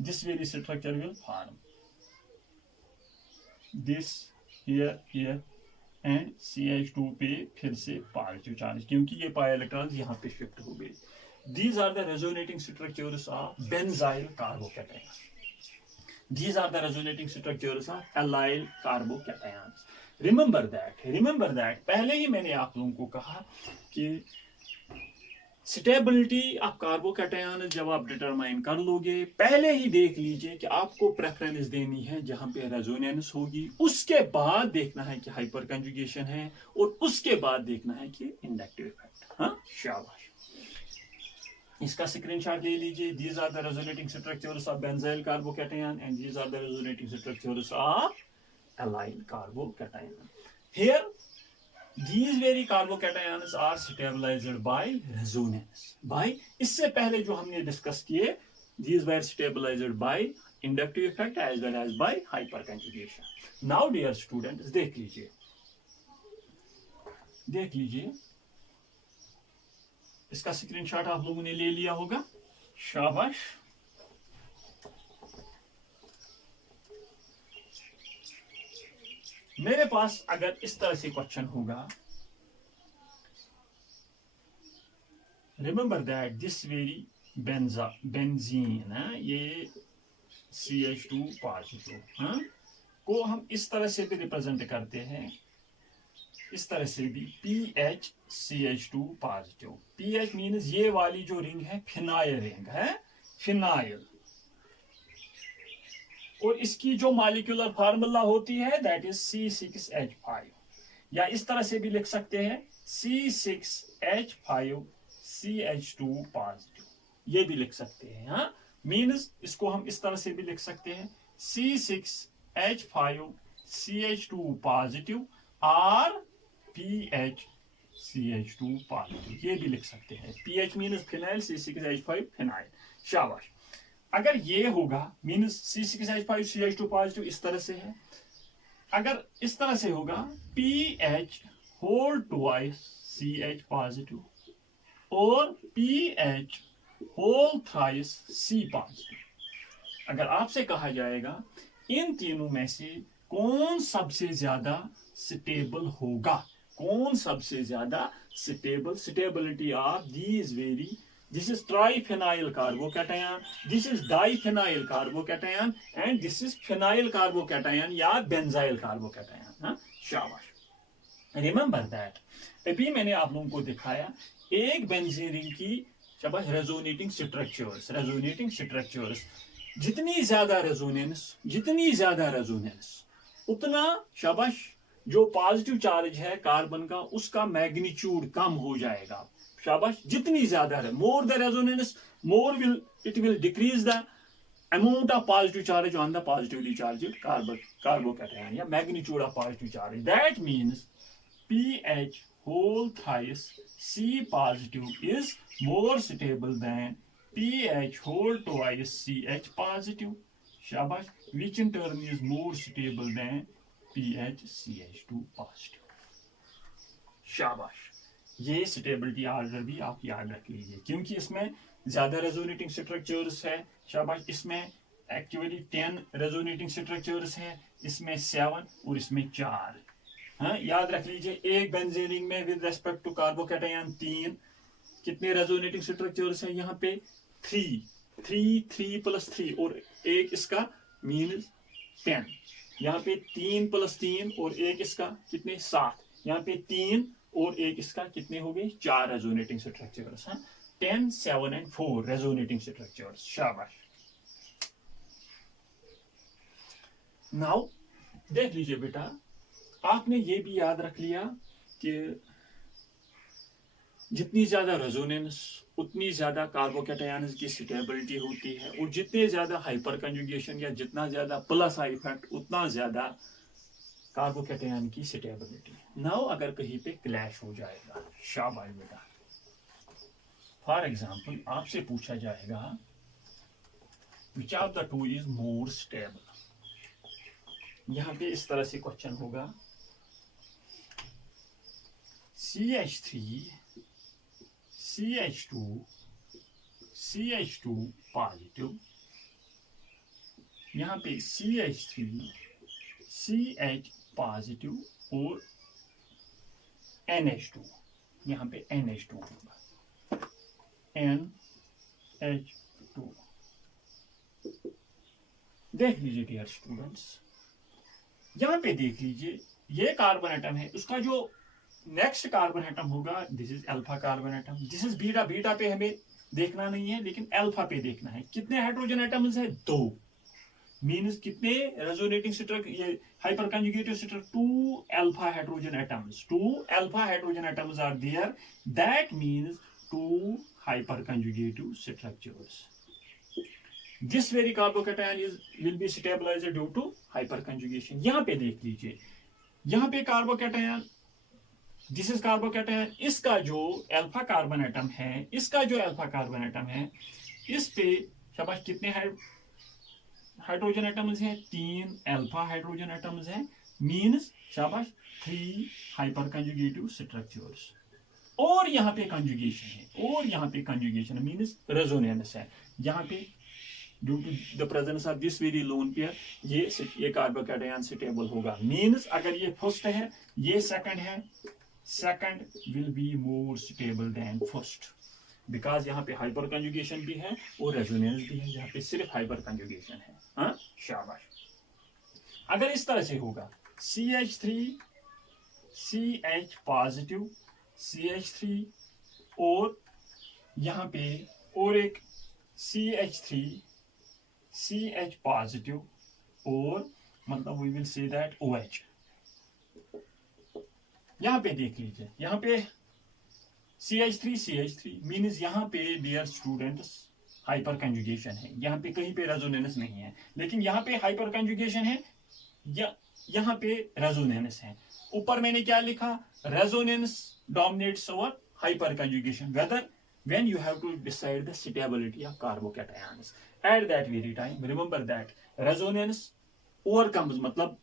this very structure will form this here and CH2 पे फिर से पॉजिटिव चार्ज, क्योंकि ये पाई इलेक्ट्रॉन्स यहाँ पे शिफ्ट हो गए। These are the resonating structures of benzyl carbocations. These are the resonating structures of allyl carbocations. Remember that पहले ही मैंने आप लोगों को कहा कि स्टेबिलिटी ऑफ कार्बोकैटायन जब आप डिटरमाइन कर लोगे, पहले ही देख लीजिए कि आपको प्रेफरेंस देनी है जहां पे रेजोनेंस होगी, उसके बाद देखना है कि हाइपर कंजुगेशन है, और उसके बाद देखना है कि इंडक्टिव इफेक्ट। हाँ, शाबाश, इसका स्क्रीनशॉट ले लीजिए। These are the resonating structures of benzyl carbocation and these are the resonating structures of allyl carbocation. Here, these very carbocations are stabilized by resonance. By इससे पहले जो हमने डिस्कस किए, these were stabilized by inductive effect as well as by hyperconjugation. Now, dear students, देख लीजिए, इसका स्क्रीनशॉट आप लोगों ने ले लिया होगा, शाबाश। मेरे पास अगर इस तरह से क्वेश्चन होगा, remember that this very benzene, ये CH2 पॉजिटिव को हम इस तरह से भी रिप्रेजेंट करते हैं, इस तरह से भी PHCH2 पॉजिटिव। PH मीन्स ये वाली जो रिंग है फिनाइल रिंग है, फिनाइल, और इसकी जो मॉलिक्यूलर फार्मूला होती है दैट इज C6H5, या इस तरह से भी लिख सकते हैं C6H5CH2 पॉजिटिव, ये भी लिख सकते हैं। हाँ, मीन्स इसको हम इस तरह से भी लिख सकते हैं C6H5CH2 पॉजिटिव और PHCH2 पॉजिटिव, ये भी लिख सकते हैं। PH means phenyl, C6H5 phenyl, शाबाश। अगर ये होगा मीन्स C6H5CH2 पॉजिटिव इस तरह से है, अगर इस तरह से होगा PH whole twice CH positive और PH whole thrice C positive. अगर आपसे कहा जाएगा इन तीनों में से कौन सबसे ज्यादा स्टेबल होगा, कौन सबसे ज्यादा stable, stability of these very, this is triphenyl carbocation, this is diphenyl carbocation and this is phenyl carbocation या benzyl carbocation। हाँ, शाबाश। रिमेंबर दैट अभी मैंने आप लोगों को दिखाया एक बेंजीन रिंग की शाबाश रेजोनेटिंग स्ट्रक्चर्स, जितनी ज्यादा रेजोनेंस उतना शाबाश जो पॉजिटिव चार्ज है कार्बन का उसका मैग्नीट्यूड कम हो जाएगा, शाबाश। जितनी ज्यादा है, more the resonance more will it will decrease the amount of positive charge on the positively charged carbocation या magnitude of positive charge. That means PH whole thrice C positive is more stable than PH whole twice CH positive, shabash, which in turn is more stable than PHCH2 positive, शाबाश। ये स्टेबिलिटी ऑर्डर भी आप याद रख लीजिए, क्योंकि इसमें ज्यादा रेजोनेटिंग स्ट्रक्चर्स है, शाबाश। इसमें एक्चुअली 10 रेजोनेटिंग स्ट्रक्चर्स है, इसमें 7 और इसमें 4। हाँ, याद रख लीजिए एक बेंजीन रिंग में विद रेस्पेक्ट टू कार्बोकैटायन 3 कितने रेजोनेटिंग स्ट्रक्चर्स हैं, यहाँ पे 3 प्लस 3 और एक इसका मीन्स 10, यहाँ पे 3 प्लस 3 और एक इसका कितने 7, यहाँ पे 3 और एक इसका कितने हो गए 4 रेजोनेटिंग स्ट्रक्चर्स हैं, 10, 7 and 4 रेजोनेटिंग स्ट्रक्चर्स, शाबाश। नाउ देख लीजिए बेटा, आपने ये भी याद रख लिया कि जितनी ज्यादा रेजोनेंस उतनी ज्यादा कार्बोकैटायन्स की स्टेबिलिटी होती है, और जितने ज्यादा हाइपर कंजुगेशन या जितना ज्यादा प्लस आई इफेक्ट उतना ज्यादा कार्बोकैटायन की स्टेबिलिटी। नाउ अगर कहीं पे क्लैश हो जाएगा, शाबाश बेटा, फॉर एग्जांपल आपसे पूछा जाएगा which of the two is more stable, यहां पे इस तरह से क्वेश्चन होगा CH3 CH2 पॉजिटिव, यहाँ पे CH3 CH पॉजिटिव और NH2, यहाँ पे NH2 होगा, NH2। देख लीजिए डियर स्टूडेंट्स, यहाँ पे देख लीजिए ये कार्बन एटम है, उसका जो नेक्स्ट कार्बन एटम होगा this is alpha carbon atom, this is beta. Beta पे हमें देखना नहीं है लेकिन अल्फा पे देखना है। कितने हाइड्रोजन एटम्स है? 2। मीन्स कितने रेजोनेटिंग स्ट्रक्चर, ये hyperconjugative structure, 2 alpha hydrogen atoms, 2 alpha hydrogen atoms are there, that means 2 hyperconjugative structures. This very carbocation will be stabilized due to hyperconjugation। यहाँ पे देख लीजिए, यहाँ पे कार्बोकैटायन, दिस इज कार्बोकैटायन, इसका जो अल्फा कार्बन एटम है, इसका जो अल्फा कार्बन एटम है, इस पे शाबाश कितने हाइड्रोजन एटम्स हैं? 3 अल्फा हाइड्रोजन एटम्स हैं, मीन्स शाबाश 3 हाइपर कंजुगेटिव स्ट्रक्चर्स। और यहाँ पे कंजुगेशन है, और यहाँ पे कंजुगेशन मीन्स रेजोनेंस है। यहाँ पे due to the presence of this very lone pair ये कार्बोकैटायन स्टेबल होगा। मीन्स अगर ये फर्स्ट है, ये सेकंड है, second will be more stable than first, because यहाँ पे हाइपर कंजुगेशन भी है और रेजोनेंस भी है। यहाँ पे सिर्फ हाइपर कंजुगेशन है। हाँ शाबाश। अगर इस तरह से होगा CH3 CH पॉजिटिव, CH3 और यहाँ पे और एक CH3 CH पॉजिटिव और मतलब we will say that OH। यहाँ पे देख लीजिए, यहाँ पे CH3 मीन्स यहाँ पे डियर स्टूडेंट्स हाइपर कंजुगेशन है, यहाँ पे कहीं पे रेजोनेंस नहीं है, लेकिन यहाँ पे हाइपर कंजुगेशन है, यहाँ पे रेजोनेंस है। ऊपर मैंने क्या लिखा? Resonance dominates over hyperconjugation whether when you have to decide the suitability of carbocations at that very time, remember that resonance overcomes मतलब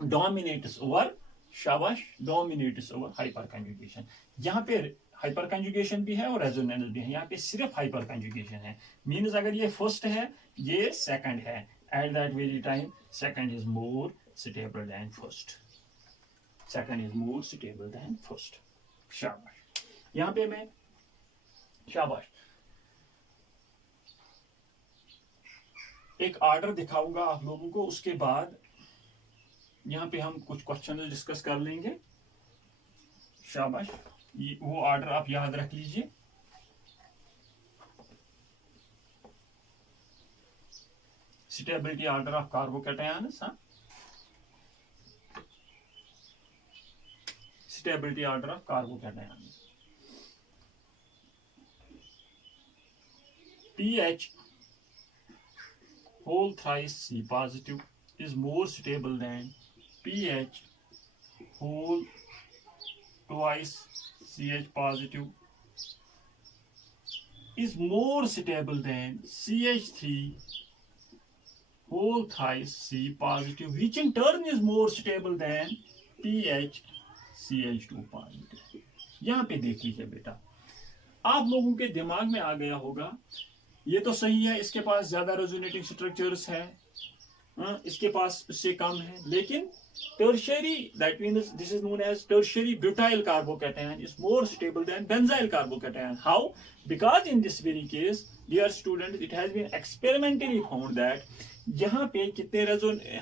dominates over, शाबाश, dominates over hyperconjugation। यहाँ पे hyperconjugation भी है और resonance भी है, यहाँ पे सिर्फ hyperconjugation है। मीन्स अगर ये फर्स्ट है, ये सेकंड है, at that very time second is more stable than first, second is more stable than first। शाबाश। यहाँ पे मैं शाबाश एक ऑर्डर दिखाऊंगा आप लोगों को, उसके बाद यहाँ पे हम कुछ क्वेश्चन डिस्कस कर लेंगे। शाबाश, वो ऑर्डर आप याद रख लीजिए। Stability order of carbocations, stability order of carbocations. pH whole thrice C positive is more stable than pH whole twice CH positive is more stable than CH3 whole thrice C positive, which in turn is more stable than pH CH2 positive। यहाँ पे देख लीजिए बेटा, आप लोगों के दिमाग में आ गया होगा ये तो सही है, इसके पास ज्यादा रेजोनेटिंग स्ट्रक्चर्स है, इसके पास उससे कम है, लेकिन tertiary, that means this is known as tertiary butyl carbocation is more stable than benzyl carbocation. How? Because in this very case dear student it has been experimentally found that यहाँ पे कितने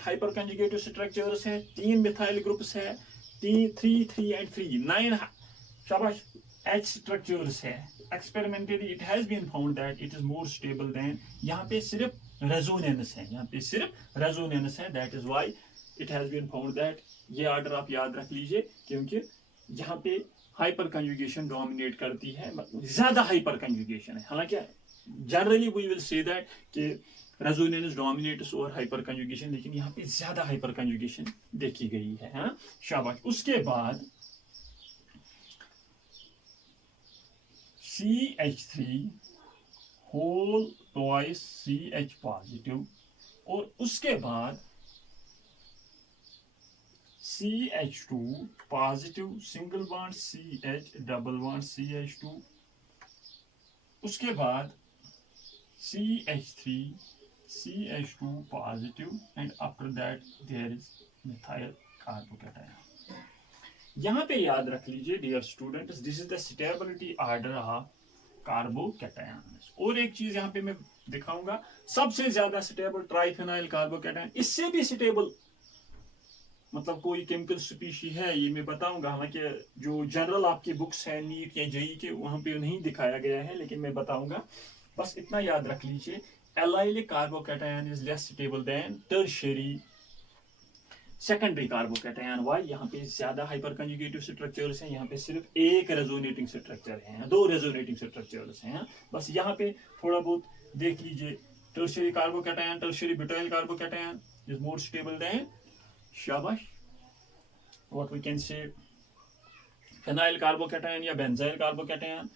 हाइपर कंजुगेटिव स्ट्रक्चर्स हैं? 3 मिथाइल ग्रुप्स है, 3 एंड 3 9 शाबाश H स्ट्रक्चर्स है। Experimentally it has been found that it is more stable than, यहाँ पे सिर्फ रेजोनेंस है, यहाँ पे सिर्फ रेजोनेंस है, that is why it has been found that. ये ऑर्डर आप याद रख लीजिए, क्योंकि यहाँ पे हाइपर कंजुगेशन डोमिनेट करती है, ज्यादा हाइपर कंजुगेशन है। हालांकि generally we will say that कि resonance dominates over hyperconjugation, लेकिन यहाँ पे ज्यादा हाइपर कंजुगेशन देखी गई है। हाँ शाबाश। उसके बाद CH3 whole twice CH positive और उसके बाद CH2 positive single bond CH double bond CH2 उसके बाद CH3 CH2 positive and after that there is methyl carbocation. यहाँ पे याद रख लीजिए dear students, this is the stability order of carbocations. और एक चीज यहाँ पे मैं दिखाऊंगा, सबसे ज्यादा स्टेबल ट्राइफेनाइल कार्बोकैटायन, इससे भी स्टेबल मतलब कोई केमिकल स्पीशी है ये मैं बताऊंगा। हालांकि जो जनरल आपकी बुक्स है नीट या जेई के वहां पे नहीं दिखाया गया है, लेकिन मैं बताऊंगा। बस इतना याद रख लीजिए, allylic carbocation is less stable than tertiary secondary carbocation. Why? यहाँ पे ज्यादा हाइपर कंजुगेटिव स्ट्रक्चर्स हैं, यहाँ पे सिर्फ एक रेजोनेटिंग स्ट्रक्चर है, दो रेजोनेटिंग स्ट्रक्चर्स हैं। बस यहाँ पे थोड़ा बहुत देख लीजिए, tertiary carbocation, tertiary butyl carbocation is more stable than, शाबाश, what we can say phenyl carbocation या benzyl carbocation.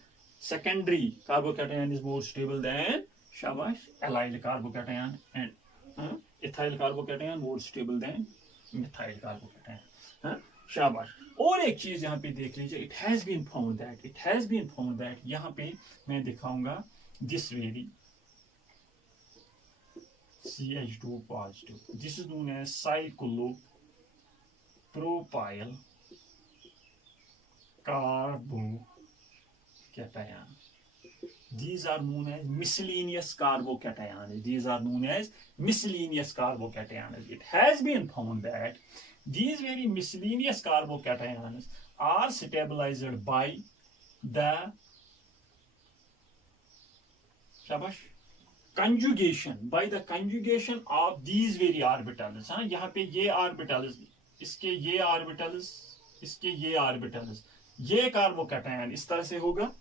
Secondary carbocation is more stable than, shabash, allyl carbocation and ethyl carbocation more stable than methyl carbocation. शाबाश। और एक चीज यहाँ पे देख लीजिए, it has been found that यहाँ पे मैं दिखाऊंगा this very CH2 positive, this is known as cyclopropyl carbocation. These are known as miscellaneous carbocations. It has been found that these very miscellaneous carbocations are stabilized by the conjugation of these very orbitals. हाँ, यहाँ पे ये orbitals, इसके ये orbitals, इसके ये orbitals, ये कार्बोकैटायन इस तरह से होगा,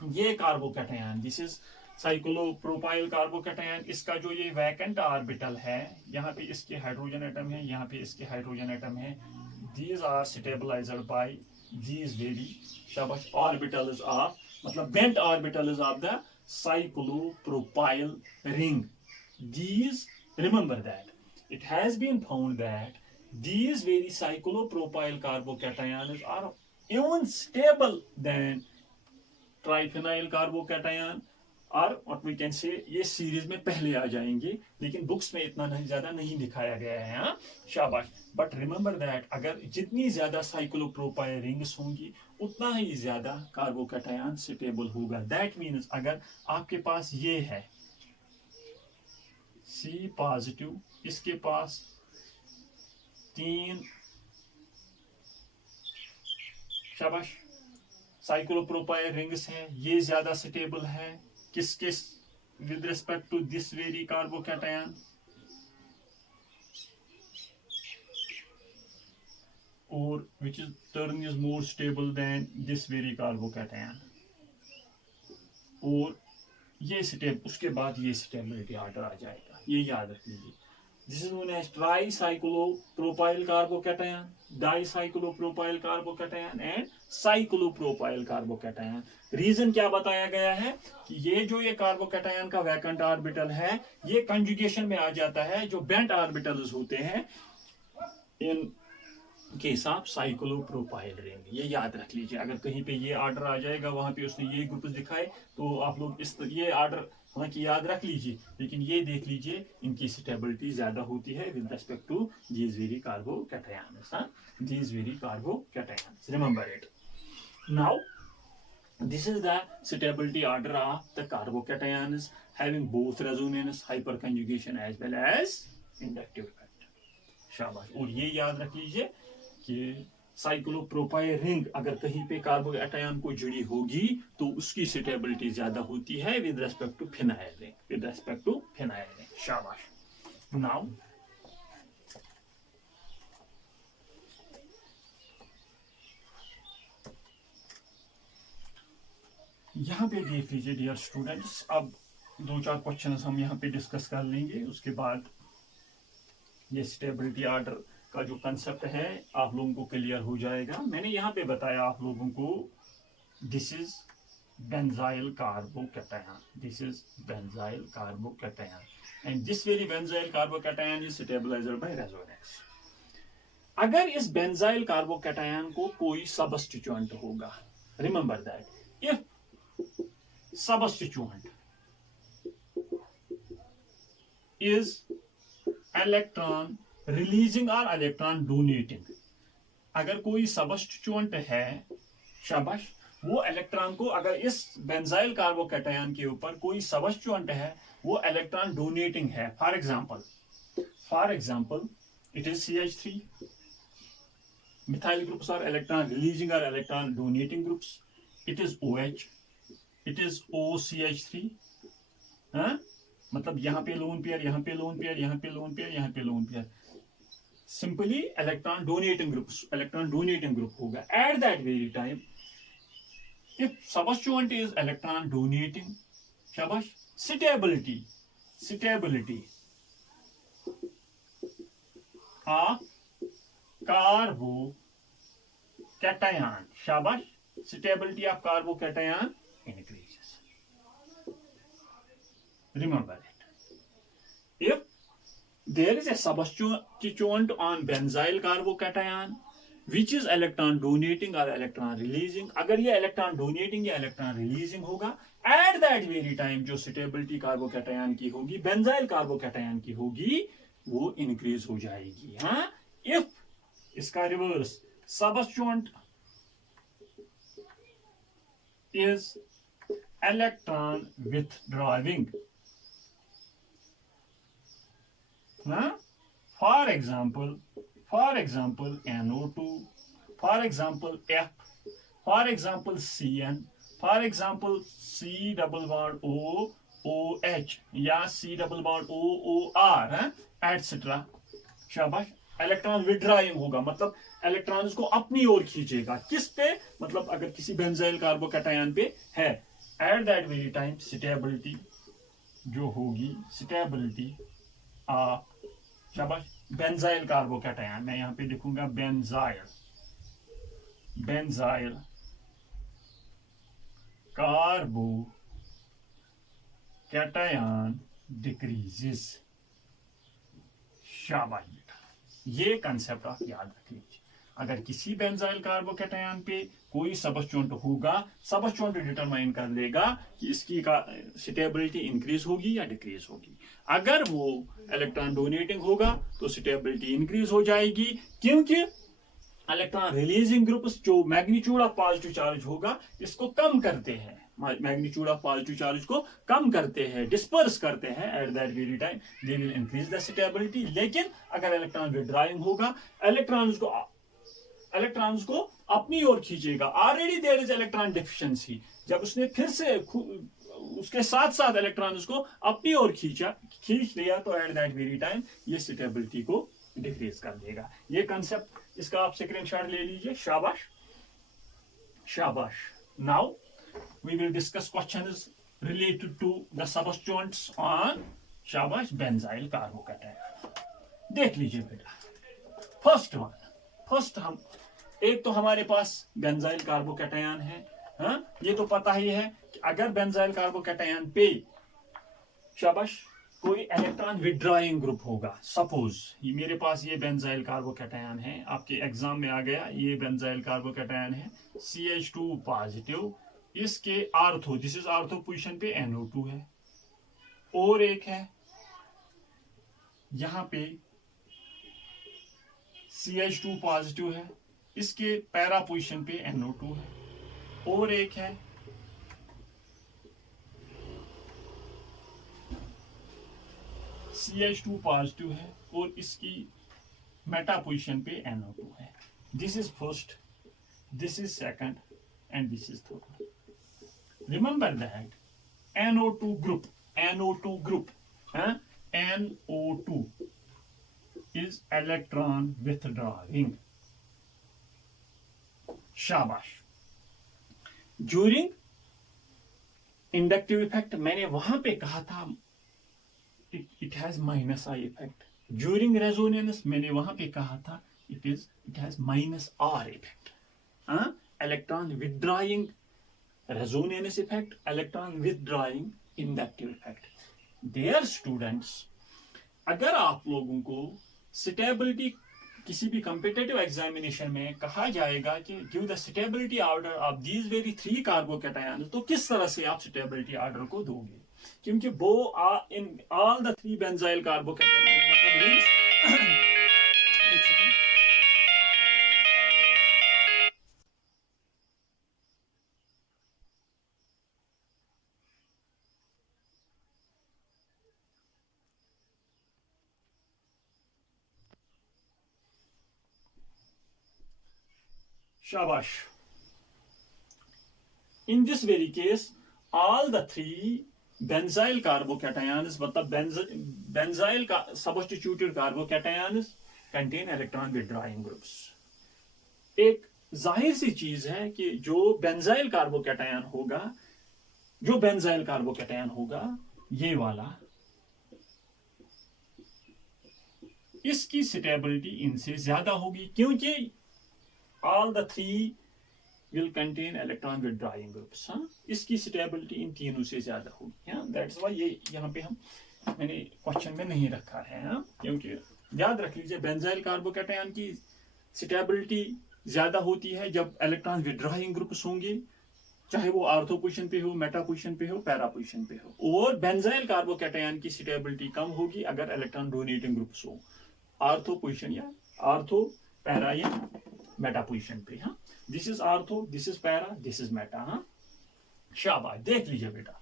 ये carbocation, this is cyclopropyl carbocation. इसका जो ये वैकेंट ऑर्बिटल है, यहाँ पे इसके हाइड्रोजन एटम है, यहाँ पे इसके हाइड्रोजन एटम है, these are stabilised by these very शाबाश ऑर्बिटल्स ऑफ, मतलब bent orbitals of the cyclopropyl ring. These, remember that it has been found that these very cyclopropyl carbocations are even stable than triphenyl carbocation, और what we can say ये सीरीज में पहले आ जाएंगे, लेकिन बुक्स में इतना ज्यादा नहीं दिखाया गया है। हाँ, शाबाश। बट रिमेंबर दैट अगर जितनी ज्यादा साइक्लोप्रोपाइल रिंग्स होंगी उतना ही ज्यादा कार्बोकैटायन स्टेबल होगा। दैट मीन्स अगर आपके पास ये है C पॉजिटिव, इसके पास 3 शाबाश साइक्लोप्रोपाइल रिंग्स हैं, ये ज्यादा स्टेबल है किसके with respect to this very carbocation, और which is turn is more stable than this very carbocation, और ये स्टेप उसके बाद ये स्टेबिलिटी ऑर्डर आ जाएगा, ये याद रख लीजिए। This is known as tricyclopropyl carbocation, dicyclopropyl carbocation and cyclopropyl carbocation. Reason क्या बताया गया है कि ये जो ये कार्बोकैटायन का वैकेंट ऑर्बिटल है ये कंजुगेशन में आ जाता है जो बेंट ऑर्बिटल्स होते हैं इन केस ऑफ साइक्लोप्रोपाइल रिंग। ये याद रख लीजिए, अगर कहीं पे ये ऑर्डर आ जाएगा वहां पे उसने ये ग्रुप दिखाए तो आप लोग इस ये ऑर्डर हालांकि याद रख लीजिए, लेकिन ये देख लीजिए इनकी स्टेबिलिटी ज्यादा होती है with respect to these very carbocations. These very carbocations, remember it. Now this is the stability order of the carbocations having both resonance hyperconjugation as well as inductive effect। शाबाश। और ये याद रख लीजिए कि साइक्लोप्रोपाइल रिंग अगर कहीं पे कार्बोकैटायन को जुड़ी होगी तो उसकी स्टेबिलिटी ज्यादा होती है with respect to phenyl ring, शाबाश। नाउ यहाँ पे देख लीजिए डियर स्टूडेंट्स, अब 2-4 क्वेश्चन हम यहाँ पे डिस्कस कर लेंगे, उसके बाद ये स्टेबिलिटी ऑर्डर का जो कंसेप्ट है आप लोगों को क्लियर हो जाएगा। मैंने यहाँ पे बताया आप लोगों को this is benzyl carbocation, and this very benzyl carbocation is stabilised by resonance. अगर इस बेंजाइल कार्बोकैटायन को कोई सबस्टिट्यूएंट होगा, remember that if substituent is electron releasing or electron donating. अगर कोई सबस्टिट्यूएंट है, शाबाश, वो इलेक्ट्रॉन को, अगर इस बेंजाइल कार्बोकैटायन के ऊपर कोई सबस्टिट्यूएंट है, वो इलेक्ट्रॉन डोनेटिंग है. For example it is CH3. Methyl groups are electron releasing or electron donating groups. It is OH. It is OCH3. हाँ? मतलब यहाँ पे लोन पेयर, यहाँ पे लोन पेयर, यहाँ पे लोन पेयर, यहाँ पे lone pair. Simply electron donating group होगा. At that very time, if substituent is electron donating, शाबाश, stability of carbocation, शाबाश, stability of carbocation increases. Remember it. If there is a substituent on benzyl carbocation which is electron donating or electron releasing, अगर ये electron donating या electron releasing होगा, at that very time जो stability carbocation की होगी, benzyl carbocation की होगी, वो increase हो जाएगी. हाँ, if इसका reverse substituent is electron withdrawing, for example NO2, for example F, for example CN, for example C double bond O OH या C double bond OOR, etc. शाबाश, इलेक्ट्रॉन विड्रॉइंग होगा, मतलब इलेक्ट्रॉन को अपनी ओर खींचेगा. किस पे? मतलब अगर किसी बेंजाइल कार्बोकैटायन पे है, at that very time stability जो होगी, स्टेबिलिटी शाबाश, बेंजाइल कार्बोकैटायन, मैं यहां पे लिखूंगा बेंजाइल कार्बोकैटायन डिक्रीजेस. शाबाश बेटा, ये कंसेप्ट आप याद रख लीजिए. अगर किसी बेंजाइल कार्बोकैटायन पे कोई सबस्टिट्यूएंट होगा, सबस्टिट्यूएंट डिटरमाइन कर लेगा कि इसकी का स्टेबिलिटी इंक्रीज होगी या डिक्रीज होगी. अगर वो इलेक्ट्रॉन डोनेटिंग होगा तो स्टेबिलिटी इंक्रीज हो जाएगी, क्योंकि इलेक्ट्रॉन रिलीजिंग ग्रुप्स जो मैग्नीट्यूड ऑफ पॉजिटिव चार्ज होगा इसको कम करते हैं, मैग्नीट्यूड ऑफ पॉजिटिव चार्ज को कम करते हैं, डिस्पर्स करते हैं. At that very time they will increase the stability. लेकिन अगर इलेक्ट्रॉन विड्रॉइंग होगा, इलेक्ट्रॉन्स को अपनी ओर खींचेगा. Already there is electron deficiency, जब उसने फिर से उसके साथ साथ इलेक्ट्रॉन्स को अपनी ओर खींच लिया, तो एट दैट वेरी टाइम ये स्टेबिलिटी को डिक्रीज कर देगा. ये कंसेप्ट, इसका आप स्क्रीनशॉट ले लीजिए. शाबाश. Now we will discuss questions related to the substituents on शाबाश बेंजाइल कार्बोकैटायन. देख लीजिए बेटा. फर्स्ट हम एक तो हमारे पास बेंजाइल कार्बोकैटायन है. हाँ, ये तो पता ही है कि अगर बेंजाइल कार्बोकैटायन पे शाबाश कोई इलेक्ट्रॉन विड्रॉइंग ग्रुप होगा, सपोज मेरे पास ये बेंजाइल कार्बोकैटायन है, आपके एग्जाम में आ गया, ये बेंजाइल कार्बोकैटायन है, CH2 पॉजिटिव, इसके ortho, this is ortho position पे NO2 है, और एक है यहां पे CH2 पॉजिटिव है, इसके पैरा पोजीशन पे NO2 है, और एक है CH2 पॉजिटिव है और इसकी मेटा पोजीशन पे NO2 है. This is first, this is second and this is third. Remember that NO2 group NO2 is electron withdrawing. शाबाश. During inductive effect मैंने वहां पे कहा था it has minus I effect. During resonance मैंने वहां पे कहा था it has minus R effect. Electron withdrawing resonance effect, electron withdrawing inductive effect. Dear students, अगर आप लोगों को स्टेबिलिटी किसी भी कॉम्पिटिटिव एग्जामिनेशन में कहा जाएगा कि give the stability order of these very 3 carbocation, तो किस तरह से आप स्टेबिलिटी ऑर्डर को दोगे, क्योंकि वो in all the 3 benzyl carbocation मतलब शाबाश. In this very case, all the 3 benzyl carbocations, मतलब benzyl substituted carbocations contain electron withdrawing groups. एक जाहिर सी चीज है कि जो बेंजाइल कार्बोकैटायन होगा ये वाला, इसकी स्टेबिलिटी इनसे ज्यादा होगी, क्योंकि all the 3 will contain electron withdrawing groups. इसकी स्टेबिलिटी इन तीनों से ज्यादा होगी. दैट्स व्हाई ये यहाँ पे मैंने क्वेश्चन में नहीं रखा है. क्योंकि याद रख लीजिए बेंजाइल कार्बोकैटायन की स्टेबिलिटी ज्यादा होती है जब इलेक्ट्रॉन विड्रॉइंग ग्रुप्स होंगे, चाहे वो आर्थो पोजीशन पे हो, मेटा पोजीशन पे हो, पैरा पोजीशन पे हो. और बेंजाइल कार्बोकैटायन की स्टेबिलिटी कम होगी अगर इलेक्ट्रॉन डोनेटिंग ग्रुप्स हो, आर्थो पोजीशन या आर्थो पैरा या मेटा पोजीशन पे. This is ortho, this is para, this is Meta. शाबाश. देख लीजिए बेटा,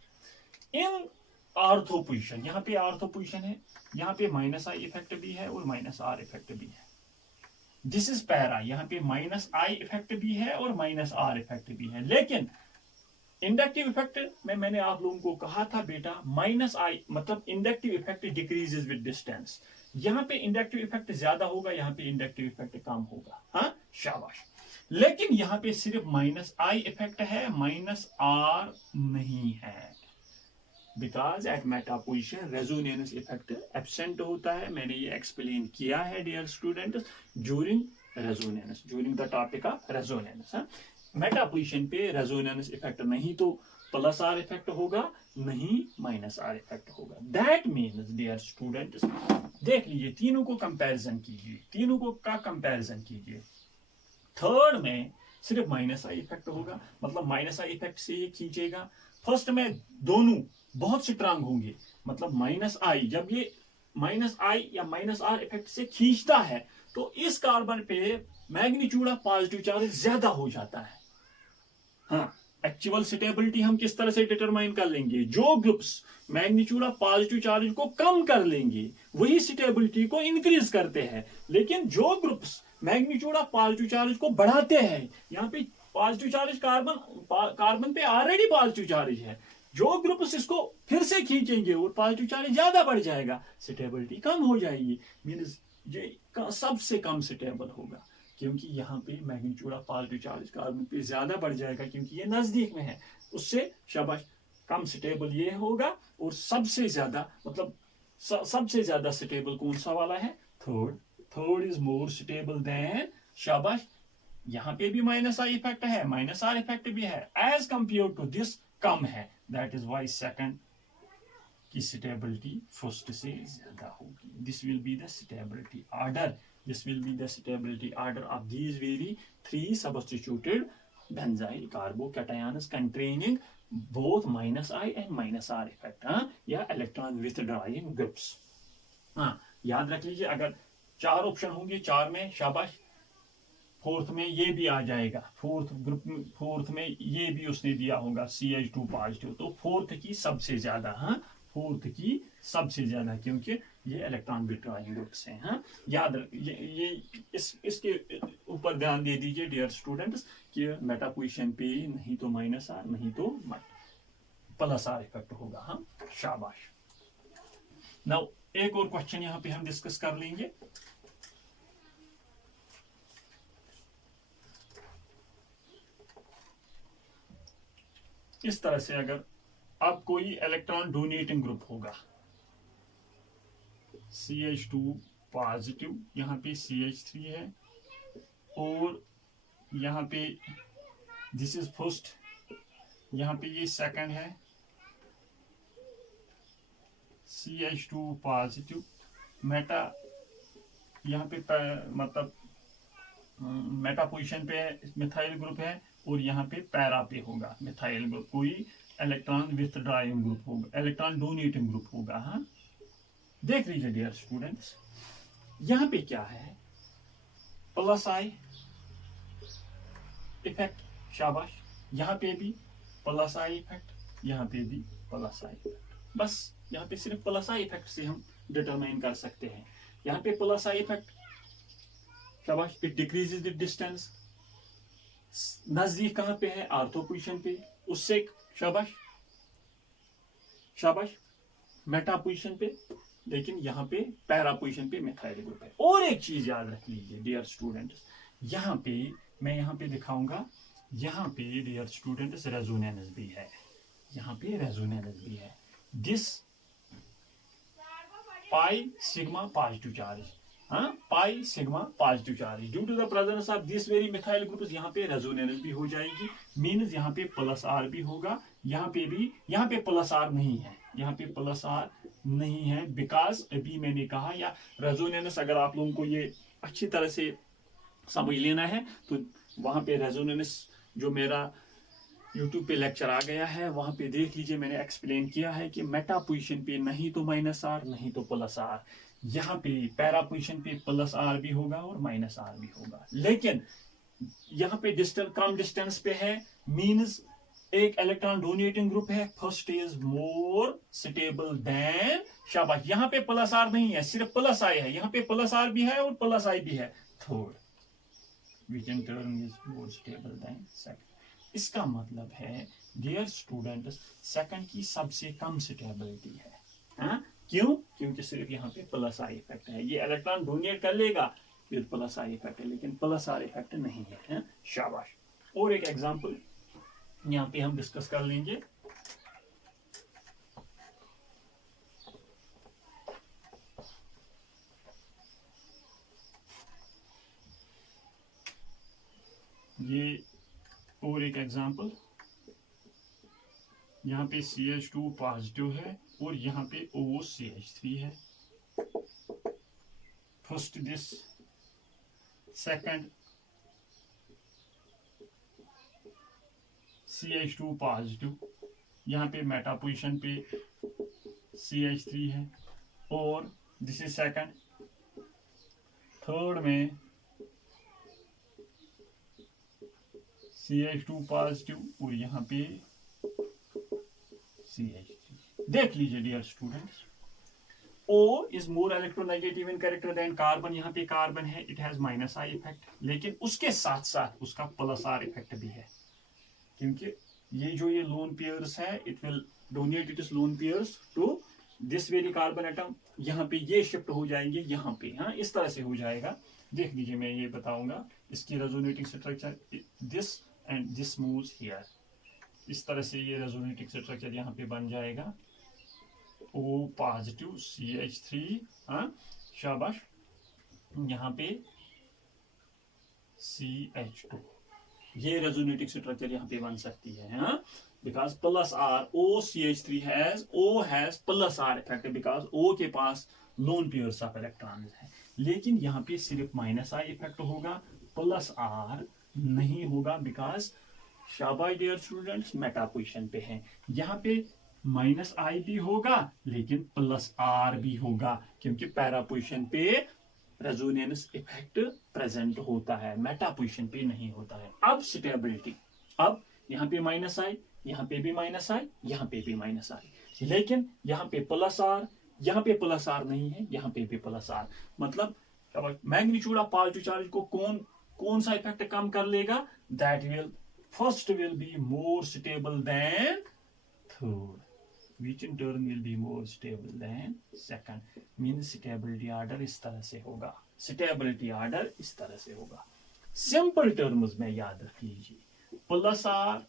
इन आर्थो पोजीशन, यहाँ पे आर्थो पोजीशन है, यहाँ पे माइनस आई इफेक्ट भी है और माइनस आर इफेक्ट भी है. दिस इज पैरा, यहाँ पे माइनस आई इफेक्ट भी है और माइनस आर इफेक्ट भी है. लेकिन इंडक्टिव इफेक्ट में मैंने आप लोगों को कहा था बेटा, माइनस आई मतलब inductive effect decreases with distance. यहाँ पे इंडक्टिव इफेक्ट ज्यादा होगा, यहाँ पे इंडक्टिव इफेक्ट कम होगा. हाँ शाबाश. लेकिन यहाँ पे सिर्फ माइनस आई इफेक्ट है, माइनस आर नहीं है, because at meta position resonance effect absent होता है. मैंने ये एक्सप्लेन किया है dear students during resonance, during the topic of resonance. Meta position पे रेजोनेंस इफेक्ट नहीं तो प्लस आर इफेक्ट होगा, नहीं माइनस आर इफेक्ट होगा. दैट मीन्स डियर स्टूडेंट्स, देख लीजिए तीनों को कंपैरिजन कीजिए, तीनों को का कंपैरिजन कीजिए. थर्ड में सिर्फ माइनस आई इफेक्ट होगा, मतलब माइनस आई इफेक्ट से ये खींचेगा. फर्स्ट में दोनों बहुत स्ट्रांग होंगे, मतलब माइनस आई, जब ये माइनस आई या माइनस आर इफेक्ट से खींचता है तो इस कार्बन पे मैग्नीट्यूड ऑफ पॉजिटिव चार्ज ज्यादा हो जाता है. हाँ, एक्चुअल स्टेबिलिटी हम किस तरह से डिटरमाइन कर लेंगे, जो groups magnitude of positive charge को कम कर लेंगे वही स्टेबिलिटी को इंक्रीज करते हैं. लेकिन जो groups magnitude of positive charge को बढ़ाते हैं, यहाँ पे पॉजिटिव चार्ज कार्बन पे ऑलरेडी पॉजिटिव चार्ज है, जो ग्रुप्स इसको फिर से खींचेंगे और पॉजिटिव चार्ज ज्यादा बढ़ जाएगा, स्टेबिलिटी कम हो जाएगी. मींस ये सबसे कम स्टेबल होगा, क्योंकि यहाँ पे magnitude of positive charge carbon पे ज्यादा बढ़ जाएगा, क्योंकि ये नजदीक में है. उससे शाबाश कम स्टेबल ये होगा. और सबसे ज्यादा मतलब सबसे ज्यादा स्टेबल कौन सा वाला है, third is more stable than. शाबाश. यहाँ पे भी माइनस आई इफेक्ट है, माइनस आर इफेक्ट भी है, एज कंपेयर टू दिस कम है. दैट इज वाई सेकंड की स्टेबिलिटी फर्स्ट से ज्यादा होगी. This will be the stability order. This will be the stability order of these very 3 substituted benzyl carbocations containing both minus I and minus R effect, या electron withdrawing groups. याद रख लीजिए, अगर 4 ऑप्शन होंगे, 4 में शाबाश, फोर्थ में ये भी आ जाएगा, फोर्थ में ये भी उसने दिया होगा CH2 पॉजिटिव, तो फोर्थ की सबसे ज्यादा, फोर्थ की सबसे ज्यादा, क्योंकि ये इलेक्ट्रॉन विड्रॉइंग ग्रुप्स हैं. याद ये इसके ऊपर ध्यान दे दीजिए डियर स्टूडेंट्स कि मेटा पोजीशन पे नहीं तो माइनस आर, नहीं तो प्लस आर इफेक्ट होगा. शाबाश. नाउ एक और क्वेश्चन यहाँ पे हम डिस्कस कर लेंगे. इस तरह से अगर अब कोई इलेक्ट्रॉन डोनेटिंग ग्रुप होगा, CH2 पॉजिटिव, यहाँ पे CH3 है, और यहाँ पे दिस इज फर्स्ट, यहाँ पे ये सेकंड है, CH2 पॉजिटिव, मेटा यहाँ पे मतलब मेटा पोजीशन पे मिथाइल ग्रुप है और यहाँ पे पैरा पे होगा मिथाइल ग्रुप, कोई इलेक्ट्रॉन विथड्राइंग ग्रुप होगा, इलेक्ट्रॉन डोनेटिंग ग्रुप होगा। हाँ, देख लीजिए डियर स्टूडेंट्स, यहाँ पे क्या है, प्लस आई इफेक्ट, शाबाश, यहाँ पे भी प्लस आई इफेक्ट, यहाँ पे भी प्लस आई इफेक्ट। बस यहाँ पे सिर्फ प्लस आई इफेक्ट से हम डिटरमाइन कर सकते हैं। यहाँ पे प्लस आई इफेक्ट, शाबाश, इट डिक्रीजेस द डिस्टेंस, नजदीक कहां पे है, आर्थो पोजीशन पे, उससे शाबाश शाबाश मेटा पोजीशन पे, लेकिन यहाँ पे पैरा पोजीशन पे मिथाइल ग्रुप है। और एक चीज याद रख लीजिए डियर स्टूडेंट्स, यहाँ पे मैं यहाँ पे दिखाऊंगा, यहाँ पे डियर स्टूडेंट्स रेजोनेंस भी है, यहाँ पे रेजोनेंस भी है। This pi sigma positive charge, हाँ, pi sigma positive charge due to the presence of this very methyl groups, यहाँ पे रेजोनेंस भी हो जाएगी, मींस यहाँ पे प्लस आर भी होगा, यहाँ पे भी, यहाँ पे प्लस आर नहीं है, यहाँ पे प्लस आर नहीं है, बिकॉज अभी मैंने कहा, या रेजोनेंस अगर आप लोगों को ये अच्छी तरह से समझ लेना है तो वहां पे रेजोनेंस जो मेरा YouTube पे लेक्चर आ गया है वहां पे देख लीजिए, मैंने एक्सप्लेन किया है कि मेटा पोजीशन पे नहीं तो माइनस आर नहीं तो प्लस आर, यहाँ पे पैरा पोजीशन पे प्लस आर भी होगा और माइनस आर भी होगा, लेकिन यहाँ पे डिस्टेंस कम डिस्टेंस पे है, मींस एक इलेक्ट्रॉन डोनेटिंग ग्रुप है, first is more stable than, शाबाश, यहाँ पे प्लस आर नहीं है, सिर्फ प्लस आई है, यहाँ पे प्लस आर भी है और प्लस आई भी है, third which in turn is more stable than second। इसका मतलब है डियर स्टूडेंट्स, सेकंड की सबसे कम स्टेबिलिटी है। हाँ? क्यों? क्योंकि सिर्फ यहाँ पे प्लस आई इफेक्ट है, ये इलेक्ट्रॉन डोनेट कर लेगा फिर प्लस आई इफेक्ट है, लेकिन प्लस आर इफेक्ट नहीं है। हाँ? शाबाश। और एक एग्जांपल यहाँ पे हम डिस्कस कर लेंगे, ये और एक एग्जांपल, यहाँ पे CH2 पॉजिटिव है और यहाँ पे OCH3 है, first this, second CH2 positive, यहाँ पे मेटा पोजीशन पे CH3 है और दिस इज सेकंड, थर्ड में CH2 पॉजिटिव और यहाँ पे CH3। देख लीजिए dear students, O is more electronegative in character than carbon, यहाँ पे कार्बन है, it has minus I effect, लेकिन उसके साथ साथ उसका प्लस आर इफेक्ट भी है, क्योंकि ये जो ये लोन पेयर्स है, it will donate its lone pairs to this very carbon atom, यहाँ पे ये शिफ्ट हो जाएंगे यहाँ पे, हाँ, इस तरह से हो जाएगा। देख लीजिए, मैं ये बताऊंगा इसकी resonating structure, this and this moves here, इस तरह से ये रेजोनेटिंग स्ट्रक्चर यहाँ पे बन जाएगा, O पॉजिटिव CH3, हाँ, शाबाश, यहाँ पे CH2, ये रेजोनेटिंग स्ट्रक्चर यहाँ पे बन सकती है, हाँ, because plus R, OCH3 has plus R effect, because O के पास लोन पेयर्स ऑफ इलेक्ट्रॉन्स है, लेकिन यहाँ पे सिर्फ माइनस आई इफेक्ट होगा, प्लस आर नहीं होगा, बिकॉज शाबाश डियर स्टूडेंट्स मेटा पोजीशन पे है, यहाँ पे माइनस आई भी होगा लेकिन प्लस आर भी होगा, क्योंकि पैरा पोजीशन पे रेजोनेंस इफेक्ट प्रेजेंट होता है, मेटा पोजीशन पे नहीं होता है। अब स्टेबिलिटी, अब यहाँ पे माइनस आई, यहाँ पे भी माइनस आई, यहाँ पे भी माइनस आई, लेकिन यहाँ पे प्लस आर, यहाँ पे प्लस आर नहीं है, यहाँ पे भी प्लस आर, मतलब मैग्नीट्यूड ऑफ पॉजिटिव चार्ज को कौन सा इफेक्ट कम कर लेगा, that will first will be more stable then third, which in turn will be more stable than second, means stability order इस तरह से होगा, stability order इस तरह से होगा। सिंपल टर्म्स में याद रख लीजिए, plus R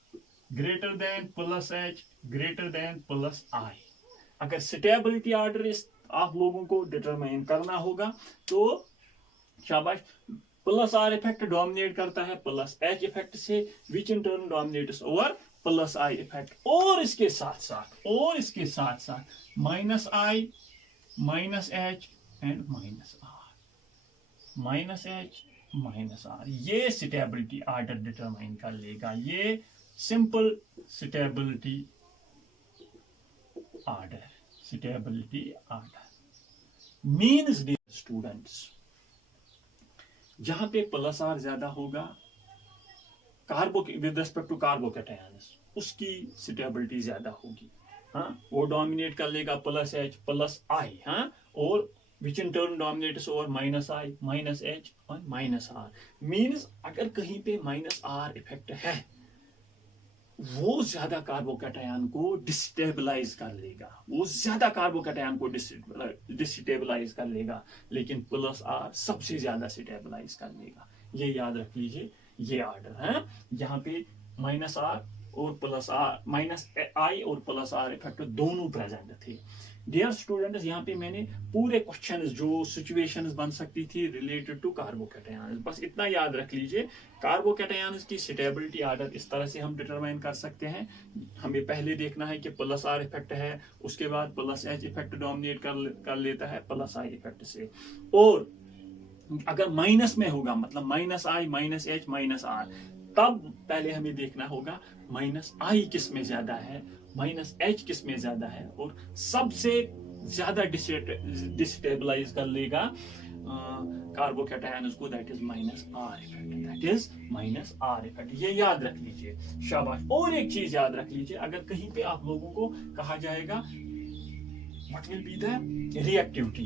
greater than plus H greater than plus I. अगर स्टेबिलिटी ऑर्डर इस आप लोगों को डिटरमाइन करना होगा तो शाबाश, प्लस आर इफेक्ट डोमिनेट करता है प्लस एच इफेक्ट से, which in turn dominates over plus I effect, और इसके साथ साथ minus I, minus H and minus R. -H -R, ये स्टेबिलिटी आर्डर डिटरमाइन कर लेगा। ये simple stability order means dear students, जहां पे +R ज्यादा होगा कार्बो विद रिस्पेक्ट टू कार्बोकैटायंस, उसकी स्टेबिलिटी ज्यादा होगी। हाँ, वो डोमिनेट कर लेगा +H +I, हाँ, और which in turn dominates over -I -H और -R। मीन्स अगर कहीं पे -R इफेक्ट है, वो ज्यादा कार्बोकैटायन को डिस्टेबलाइज कर लेगा, वो ज्यादा कार्बोकैटायन को डिस्टेबलाइज कर लेगा, लेकिन +R सबसे ज्यादा स्टेबलाइज कर लेगा। ये याद रख लीजिए, ये आर्डर है। यहाँ पे -R और -I और +R इफेक्ट दोनों प्रेजेंट थे। डियर स्टूडेंट्स, यहाँ पे मैंने पूरे क्वेश्चंस जो सिचुएशंस बन सकती थी रिलेटेड टू कार्बोकैटायंस, बस इतना याद रख लीजिए। कार्बोकैटायंस की स्टेबिलिटी आर्डर इस तरह से हम डिटरमाइन कर सकते हैं। हमें पहले देखना है कि +R इफेक्ट है, उसके बाद +H इफेक्ट डोमिनेट कर लेता है +I इफेक्ट से, और अगर माइनस में होगा मतलब -I -H -R, तब पहले हमें देखना होगा -I किस में ज्यादा है, -H किस में ज्यादा है, और सबसे ज्यादा डिस्टेबलाइज कर लेगा कार्बोकैटायन को, दैट इज -R इफेक्ट। ये याद रख लीजिए, शाबाश। और एक चीज याद रख लीजिए, अगर कहीं पे आप लोगों को कहा जाएगा what will be the reactivity,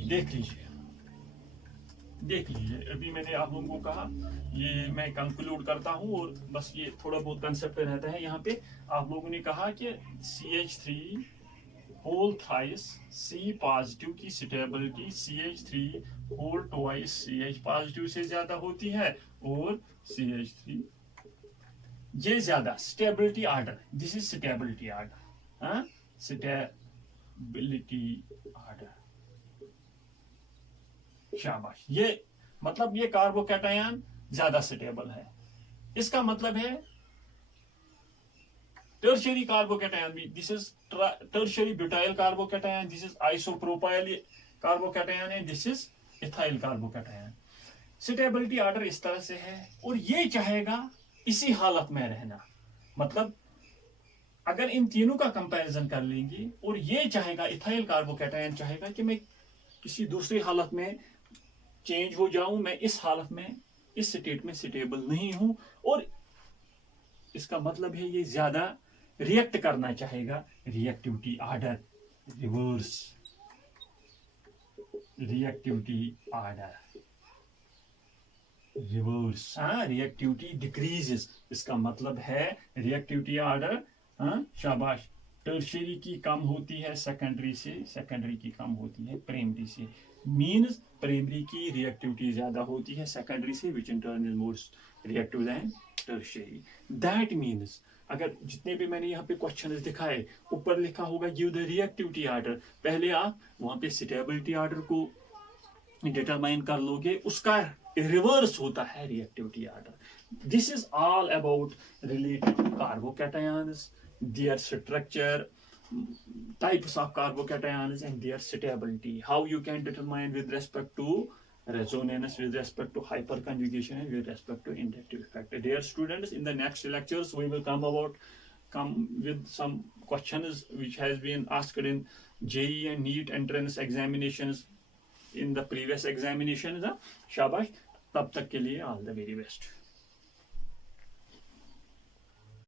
देख लीजिए अभी मैंने आप लोगों को कहा, ये मैं कंक्लूड करता हूं और बस ये थोड़ा बहुत कंसेप्ट रहता है। यहाँ पे आप लोगों ने कहा कि CH3 whole thrice C positive की stability CH3 whole twice CH positive से ज्यादा होती है, और CH3 ये ज्यादा stability order, this is stability order, stability order, शाबाश। ये मतलब ये कार्बोकैटायन ज्यादा स्टेबल है, इसका मतलब है टर्शियरी कार्बोकैटायन भी, this is tertiary butyl carbocation, this is isopropyl carbocation है, this is ethyl carbocation. Stability order इस तरह से है, और ये चाहेगा इसी हालत में रहना। मतलब अगर इन तीनों का कंपैरिजन कर लेंगे, और ये चाहेगा, इथाइल कार्बोकैटायन चाहेगा कि मैं किसी दूसरी हालत में चेंज हो जाऊं, मैं इस हालत में, इस स्टेट में स्टेबल नहीं हूं, और इसका मतलब है ये ज्यादा रिएक्ट करना चाहेगा। रिएक्टिविटी आर्डर रिवर्स, हाँ, रिएक्टिविटी डिक्रीजेस, इसका मतलब है रिएक्टिविटी आर्डर, हाँ, शाबाश, टर्शियरी की कम होती है सेकेंडरी से, सेकेंडरी की कम होती है प्राइमरी से। मीन्स प्राइमरी की रिएक्टिविटी ज्यादा होती है सेकेंडरी से, which in turn is more reactive than tertiary. That means अगर जितने भी मैंने यहाँ पे क्वेश्चन दिखाए, ऊपर लिखा होगा गिव द रिएक्टिविटी आर्डर, पहले आप वहां पे स्टेबिलिटी आर्डर को डिटरमाइन कर लोगे, उसका रिवर्स होता है reactivity order. This is all about related to carbocations, their structure, types of carbocations and their stability, how you can determine with respect to resonance, with respect to hyperconjugation, and with respect to inductive effect. Dear students, in the next lectures we will come with some questions which has been asked in JEE and NEET entrance examinations in the previous examinations. शाबाश, तब तक के लिए all the very best.